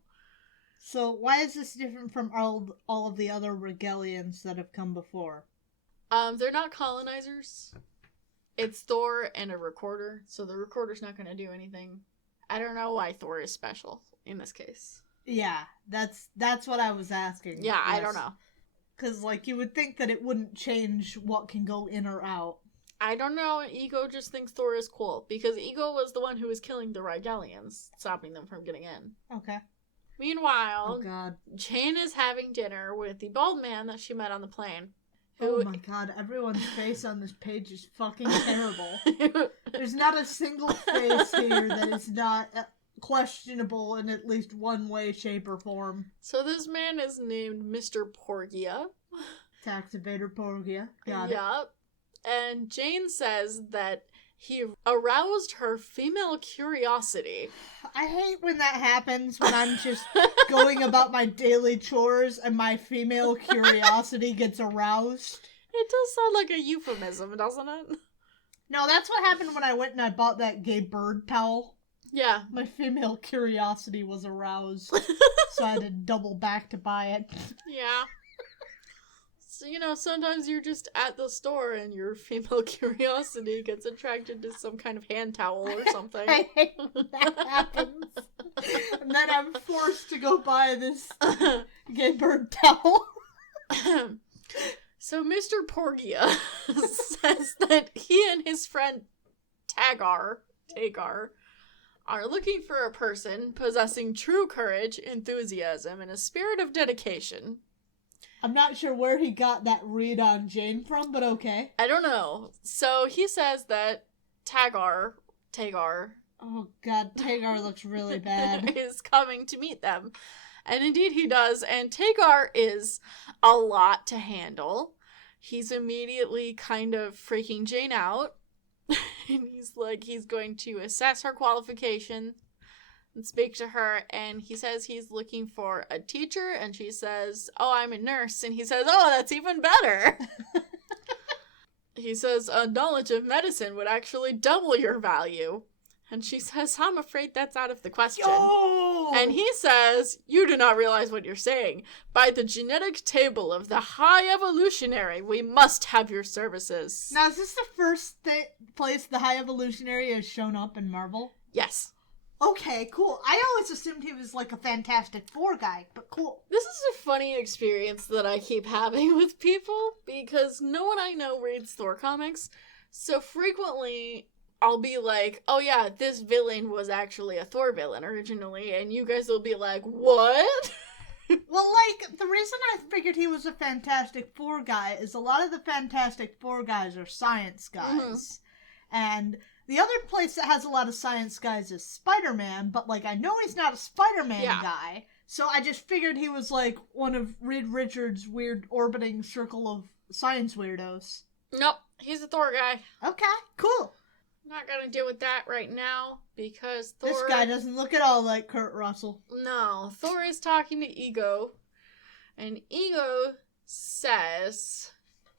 So why is this different from all of the other Regalians that have come before? They're not colonizers. It's Thor and a recorder, so the recorder's not going to do anything. I don't know why Thor is special in this case. Yeah, that's what I was asking. Yeah, yes. I don't know. Because, like, you would think that it wouldn't change what can go in or out. I don't know. Ego just thinks Thor is cool, because Ego was the one who was killing the Rigelians, stopping them from getting in. Okay. Meanwhile, oh god, Jane is having dinner with the bald man that she met on the plane. Oh my god, everyone's face on this page is fucking terrible. There's not a single face here that is not questionable in at least one way, shape, or form. So this man is named Mr. Porgia. Tax evader Porgia. Got it. Yup. And Jane says that he aroused her female curiosity. I hate when that happens, when I'm just going about my daily chores and my female curiosity gets aroused. It does sound like a euphemism, doesn't it? No, that's what happened when I went and I bought that gay bird towel. Yeah. My female curiosity was aroused, so I had to double back to buy it. Yeah. So, sometimes you're just at the store and your female curiosity gets attracted to some kind of hand towel or something. I hate when that happens. And then I'm forced to go buy this gay bird towel. So Mr. Porgia says that he and his friend Tagar are looking for a person possessing true courage, enthusiasm, and a spirit of dedication. I'm not sure where he got that read on Jane from, but okay. I don't know. So he says that Tagar, oh god, Tagar looks really bad. is coming to meet them. And indeed he does, and Tagar is a lot to handle. He's immediately kind of freaking Jane out. And he's going to assess her qualification and speak to her, and he says he's looking for a teacher, and she says, "Oh, I'm a nurse," and he says, "Oh, that's even better." He says, "A knowledge of medicine would actually double your value," and she says, "I'm afraid that's out of the question." Yo! And he says, "You do not realize what you're saying. By the genetic table of the High Evolutionary, we must have your services." Now, is this the first place the High Evolutionary has shown up in Marvel? Yes. Okay, cool. I always assumed he was like a Fantastic Four guy, but cool. This is a funny experience that I keep having with people, because no one I know reads Thor comics, so frequently I'll be like, "Oh yeah, this villain was actually a Thor villain originally," and you guys will be like, "What?" Well, like, the reason I figured he was a Fantastic Four guy is a lot of the Fantastic Four guys are science guys. Mm-hmm. And the other place that has a lot of science guys is Spider-Man, but, like, I know he's not a Spider-Man guy, so I just figured he was, like, one of Reed Richards' weird orbiting circle of science weirdos. Nope, he's a Thor guy. Okay, cool. Not gonna deal with that right now, because Thor... This guy doesn't look at all like Kurt Russell. No, Thor is talking to Ego, and Ego says,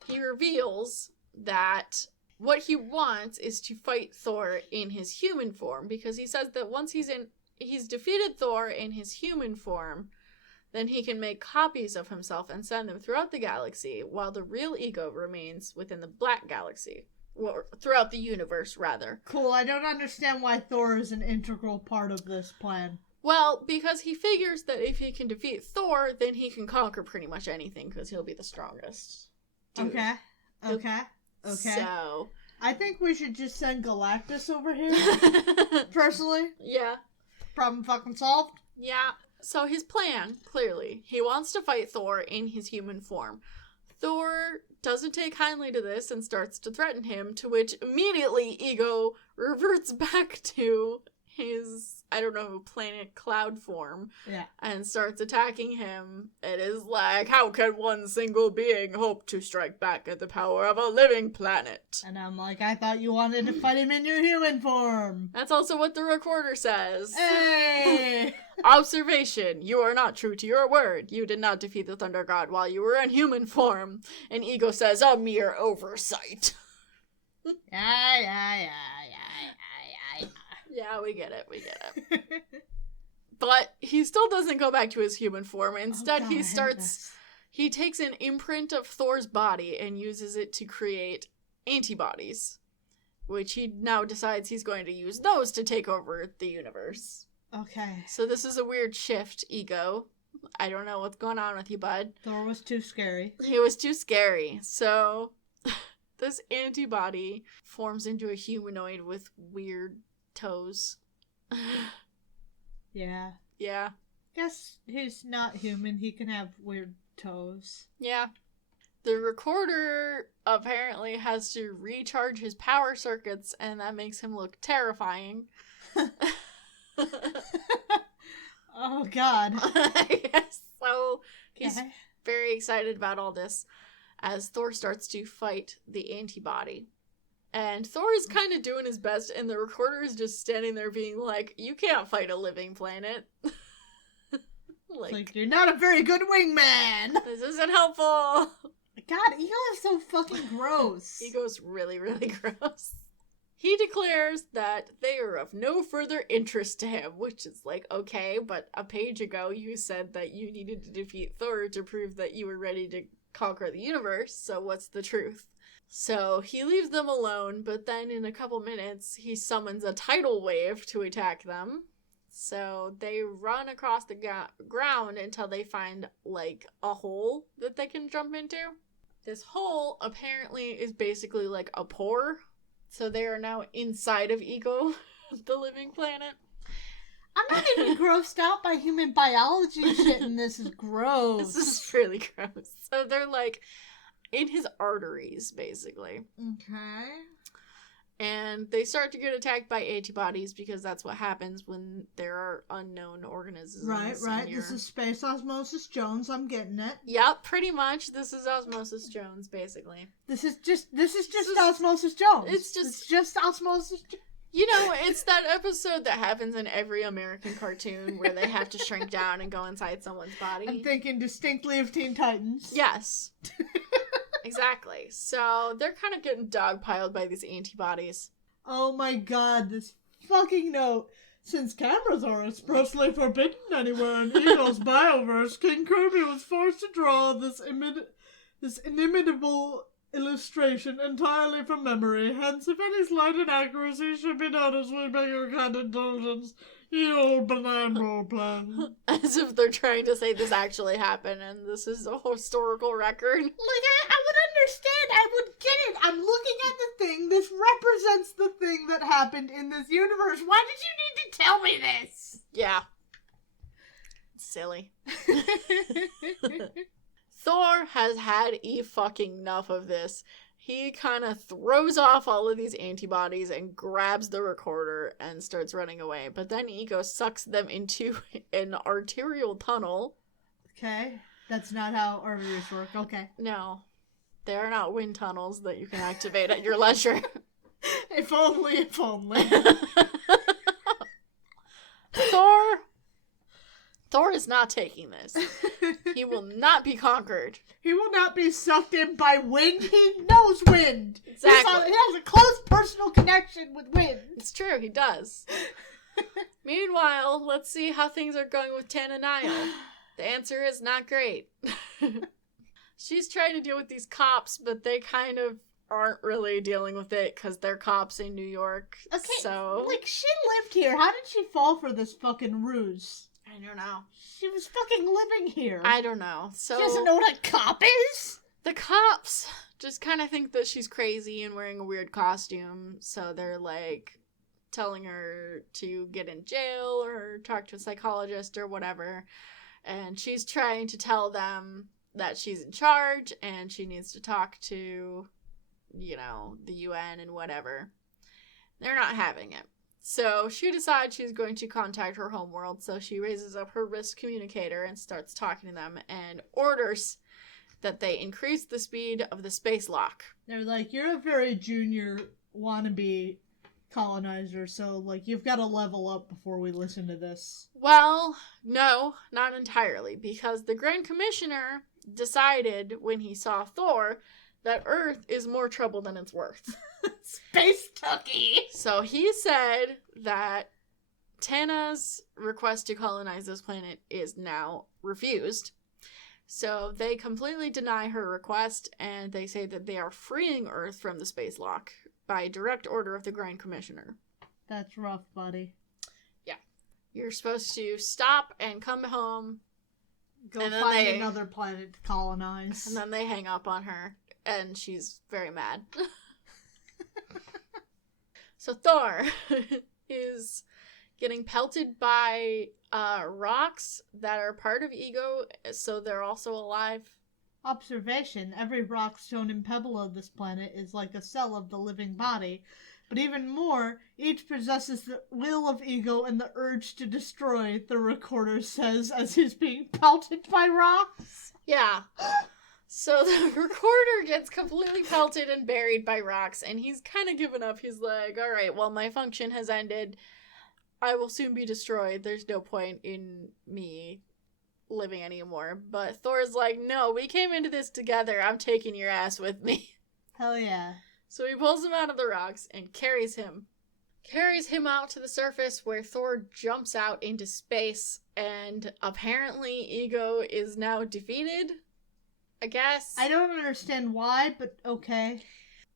he reveals that what he wants is to fight Thor in his human form, because he says that once he's defeated Thor in his human form, then he can make copies of himself and send them throughout the galaxy, while the real Ego remains within the Black Galaxy. Well, throughout the universe, rather. Cool, I don't understand why Thor is an integral part of this plan. Well, because he figures that if he can defeat Thor, then he can conquer pretty much anything, because he'll be the strongest dude. Okay. So... I think we should just send Galactus over here, personally. Yeah. Problem fucking solved. Yeah. So his plan, clearly, he wants to fight Thor in his human form. Thor doesn't take kindly to this and starts to threaten him, to which immediately Ego reverts back to his, planet cloud form. Yeah. And starts attacking him. It is like, how can one single being hope to strike back at the power of a living planet? And I'm like, I thought you wanted to fight him in your human form. That's also what the recorder says. Hey! Observation. You are not true to your word. You did not defeat the Thunder God while you were in human form. And Ego says, a mere oversight. Yeah, we get it. But he still doesn't go back to his human form. Instead, he takes an imprint of Thor's body and uses it to create antibodies, which he now decides he's going to use those to take over the universe. Okay. So this is a weird shift, Ego. I don't know what's going on with you, bud. Thor was too scary. He was too scary. So this antibody forms into a humanoid with weird toes. Yeah. Yeah. Guess he's not human. He can have weird toes. Yeah. The recorder apparently has to recharge his power circuits, and that makes him look terrifying. Oh, God. Yes. So he's very excited about all this as Thor starts to fight the antibody. And Thor is kind of doing his best, and the recorder is just standing there being like, you can't fight a living planet. like, you're not a very good wingman. This isn't helpful. God, Ego is so fucking gross. Ego's really, really gross. He declares that they are of no further interest to him, which is like, okay, but a page ago you said that you needed to defeat Thor to prove that you were ready to conquer the universe, so what's the truth? So he leaves them alone, but then in a couple minutes he summons a tidal wave to attack them. So they run across the ground until they find, like, a hole that they can jump into. This hole apparently is basically like a pore. So they are now inside of Ego, the living planet. I'm not even grossed out by human biology and shit, and this is gross. This is really gross. So they're, like, in his arteries, basically. Okay. And they start to get attacked by antibodies because that's what happens when there are unknown organisms. Right. This is Space Osmosis Jones. I'm getting it. Yep, pretty much. This is Osmosis Jones, basically. This is just Osmosis Jones. It's just Osmosis Jones. You know, it's that episode that happens in every American cartoon where they have to shrink down and go inside someone's body. I'm thinking distinctly of Teen Titans. Yes. Exactly. So they're kind of getting dogpiled by these antibodies. Oh my god, this fucking note. Since cameras are expressly forbidden anywhere in Ego's bioverse, King Kirby was forced to draw this inimitable illustration entirely from memory. Hence, if any slight inaccuracy should be noticed, we beg your kind indulgence. You old banana plan. As if they're trying to say this actually happened and this is a historical record. Like, I would understand. I would get it. I'm looking at the thing. This represents the thing that happened in this universe. Why did you need to tell me this? Yeah. Silly. Thor has had fucking enough of this. He kind of throws off all of these antibodies and grabs the recorder and starts running away. But then Ego sucks them into an arterial tunnel. Okay. That's not how arteries work. Okay. No. They are not wind tunnels that you can activate at your leisure. If only. Thor is not taking this. He will not be conquered. He will not be sucked in by wind. He knows wind. Exactly. He has a close personal connection with wind. It's true, he does. Meanwhile, let's see how things are going with Tana Niles. The answer is not great. She's trying to deal with these cops, but they kind of aren't really dealing with it because they're cops in New York. Okay, so... like, she lived here. How did she fall for this fucking ruse? I don't know. She was fucking living here. I don't know. So she doesn't know what a cop is? The cops just kind of think that she's crazy and wearing a weird costume, so they're, like, telling her to get in jail or talk to a psychologist or whatever. And she's trying to tell them that she's in charge and she needs to talk to, you know, the UN and whatever. They're not having it. So she decides she's going to contact her homeworld, so she raises up her wrist communicator and starts talking to them and orders that they increase the speed of the space lock. They're like, you're a very junior wannabe colonizer, so, like, you've got to level up before we listen to this. Well, no, not entirely, because the Grand Commissioner decided when he saw Thor that Earth is more trouble than it's worth. Space Tucky! So he said that Tana's request to colonize this planet is now refused. So they completely deny her request, and they say that they are freeing Earth from the space lock by direct order of the Grand Commissioner. That's rough, buddy. Yeah. You're supposed to stop and come home. Go find another planet to colonize. And then they hang up on her, and she's very mad. So Thor is getting pelted by rocks that are part of Ego, so they're also alive. Observation: every rock, stone, and pebble of this planet is like a cell of the living body. But even more, each possesses the will of Ego and the urge to destroy, the recorder says as he's being pelted by rocks. Yeah. So the recorder gets completely pelted and buried by rocks, and he's kind of given up. He's like, alright, well, my function has ended. I will soon be destroyed. There's no point in me living anymore. But Thor's like, no, we came into this together. I'm taking your ass with me. Hell yeah. So he pulls him out of the rocks and carries him out to the surface, where Thor jumps out into space, and apparently Ego is now defeated, I guess. I don't understand why, but okay.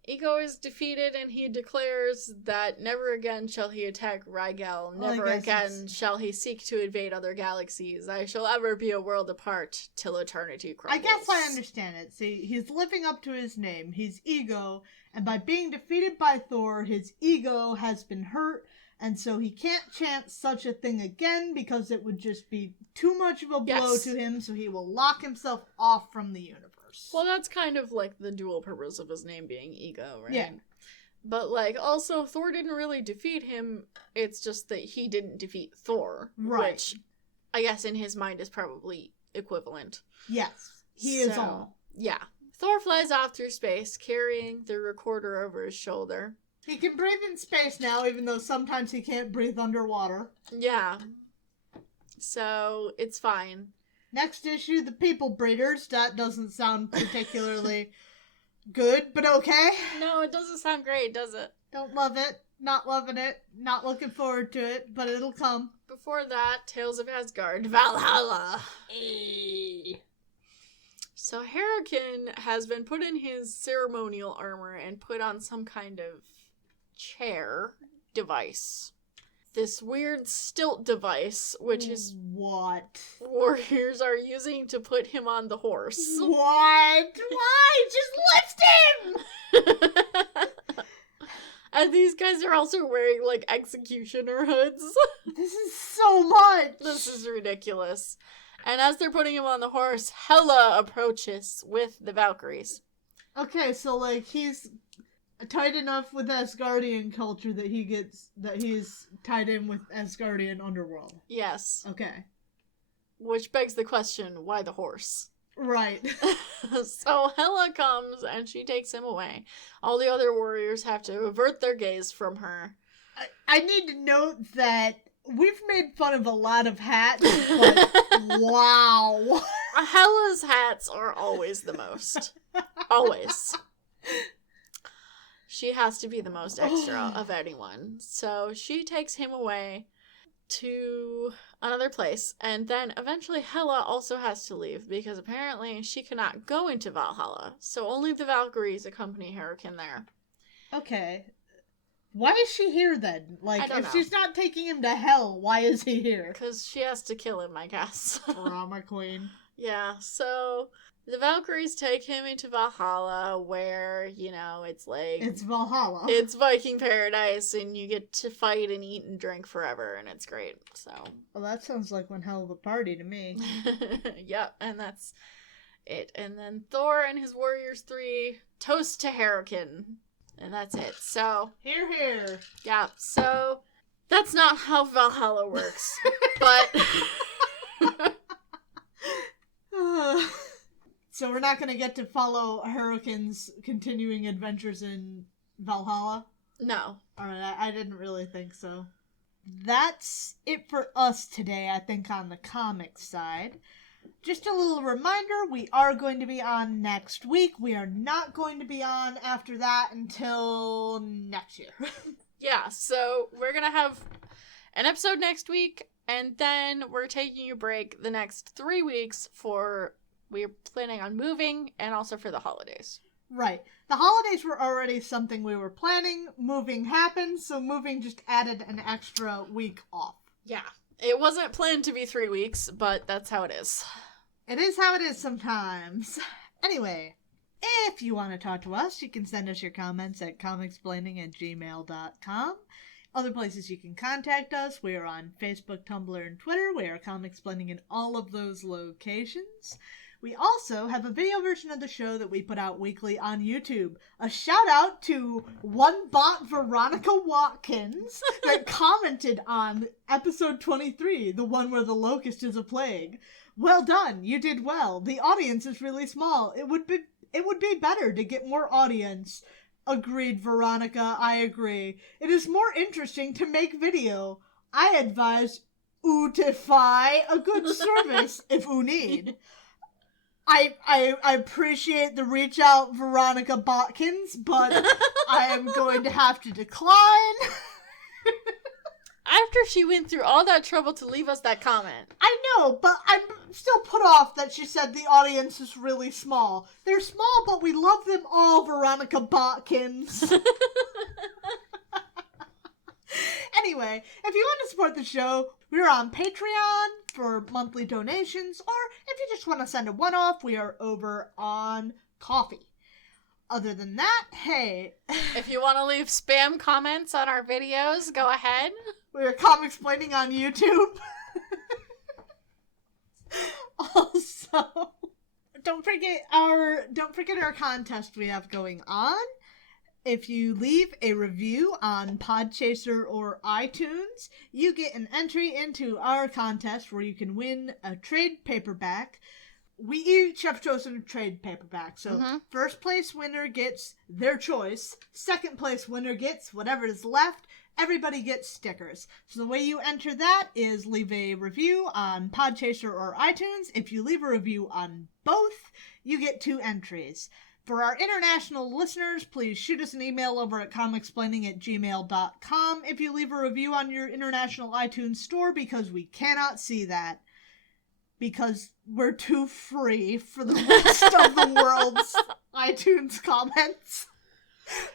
Ego is defeated, and he declares that never again shall he attack Rigel, never again shall he seek to invade other galaxies. I shall ever be a world apart till eternity crumbles. I guess I understand it. See, he's living up to his name. He's Ego, and by being defeated by Thor, his ego has been hurt, and so he can't chant such a thing again because it would just be too much of a blow to him, so he will lock himself off from the universe. Well, that's kind of like the dual purpose of his name being Ego, right? Yeah. But, like, also, Thor didn't really defeat him. It's just that he didn't defeat Thor. Right. Which, I guess, in his mind is probably equivalent. Yes. He is all. Yeah. Thor flies off through space, carrying the recorder over his shoulder. He can breathe in space now, even though sometimes he can't breathe underwater. Yeah. So, it's fine. Next issue, the People Breeders. That doesn't sound particularly good, but okay. No, it doesn't sound great, does it? Don't love it. Not loving it. Not looking forward to it, but it'll come. Before that, Tales of Asgard, Valhalla. So Harrican has been put in his ceremonial armor and put on some kind of chair device. This weird stilt device, which is what warriors are using to put him on the horse. What? Why? Just lift him! And these guys are also wearing, like, executioner hoods. This is so much! This is ridiculous. And as they're putting him on the horse, Hela approaches with the Valkyries. Okay, so, like, he's tied enough with Asgardian culture that he's tied in with Asgardian underworld. Yes. Okay. Which begs the question, why the horse? Right. So Hela comes and she takes him away. All the other warriors have to avert their gaze from her. I need to note that we've made fun of a lot of hats, but wow. Hela's hats are always the most. Always. She has to be the most extra of anyone. So she takes him away to another place, and then eventually Hela also has to leave because apparently she cannot go into Valhalla. So only the Valkyries accompany Harrican there. Okay. Why is she here then? Like, if she's not taking him to hell, why is he here? Because she has to kill him, I guess. Drama queen. Yeah, so the Valkyries take him into Valhalla, where, you know, it's like... It's Valhalla. It's Viking paradise, and you get to fight and eat and drink forever, and it's great, so... Well, that sounds like one hell of a party to me. Yep, and that's it. And then Thor and his Warriors 3 toast to Harrican, and that's it. So... Hear, hear. Yeah, so... That's not how Valhalla works, but... So we're not going to get to follow Harrican's continuing adventures in Valhalla? No. Alright, I didn't really think so. That's it for us today, I think, on the comic side. Just a little reminder, we are going to be on next week. We are not going to be on after that until next year. Yeah, so we're going to have an episode next week, and then we're taking a break the next 3 weeks for... We're planning on moving, and also for the holidays. Right. The holidays were already something we were planning. Moving happened, so moving just added an extra week off. Yeah. It wasn't planned to be 3 weeks, but that's how it is. It is how it is sometimes. Anyway, if you want to talk to us, you can send us your comments at comicsplaining@gmail.com. Other places you can contact us, we are on Facebook, Tumblr, and Twitter. We are Comicsplaining in all of those locations. We also have a video version of the show that we put out weekly on YouTube. A shout out to one bot Veronica Watkins that commented on episode 23, the one where the locust is a plague. Well done, you did well. The audience is really small. It would be better to get more audience. Agreed, Veronica, I agree. It is more interesting to make video. I advise ootify a good service if oo need. I appreciate the reach out, Veronica Botkins, but I am going to have to decline. After she went through all that trouble to leave us that comment. I know, but I'm still put off that she said the audience is really small. They're small, but we love them all, Veronica Botkins. Anyway, if you want to support the show, we're on Patreon for monthly donations, or if you just want to send a one-off, we are over on Coffee. Other than that, hey. If you want to leave spam comments on our videos, go ahead. We're Comicsplaining on YouTube. Also, don't forget our contest we have going on. If you leave a review on Podchaser or iTunes, you get an entry into our contest where you can win a trade paperback. We each have chosen a trade paperback, so first place winner gets their choice, second place winner gets whatever is left, everybody gets stickers. So the way you enter that is leave a review on Podchaser or iTunes. If you leave a review on both, you get 2 entries. For our international listeners, please shoot us an email over at comicsplaining@gmail.com if you leave a review on your international iTunes store, because we cannot see that. Because we're too free for the rest of the world's iTunes comments.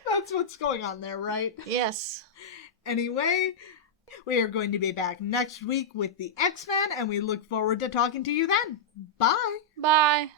That's what's going on there, right? Yes. Anyway, we are going to be back next week with the X-Men, and we look forward to talking to you then. Bye! Bye!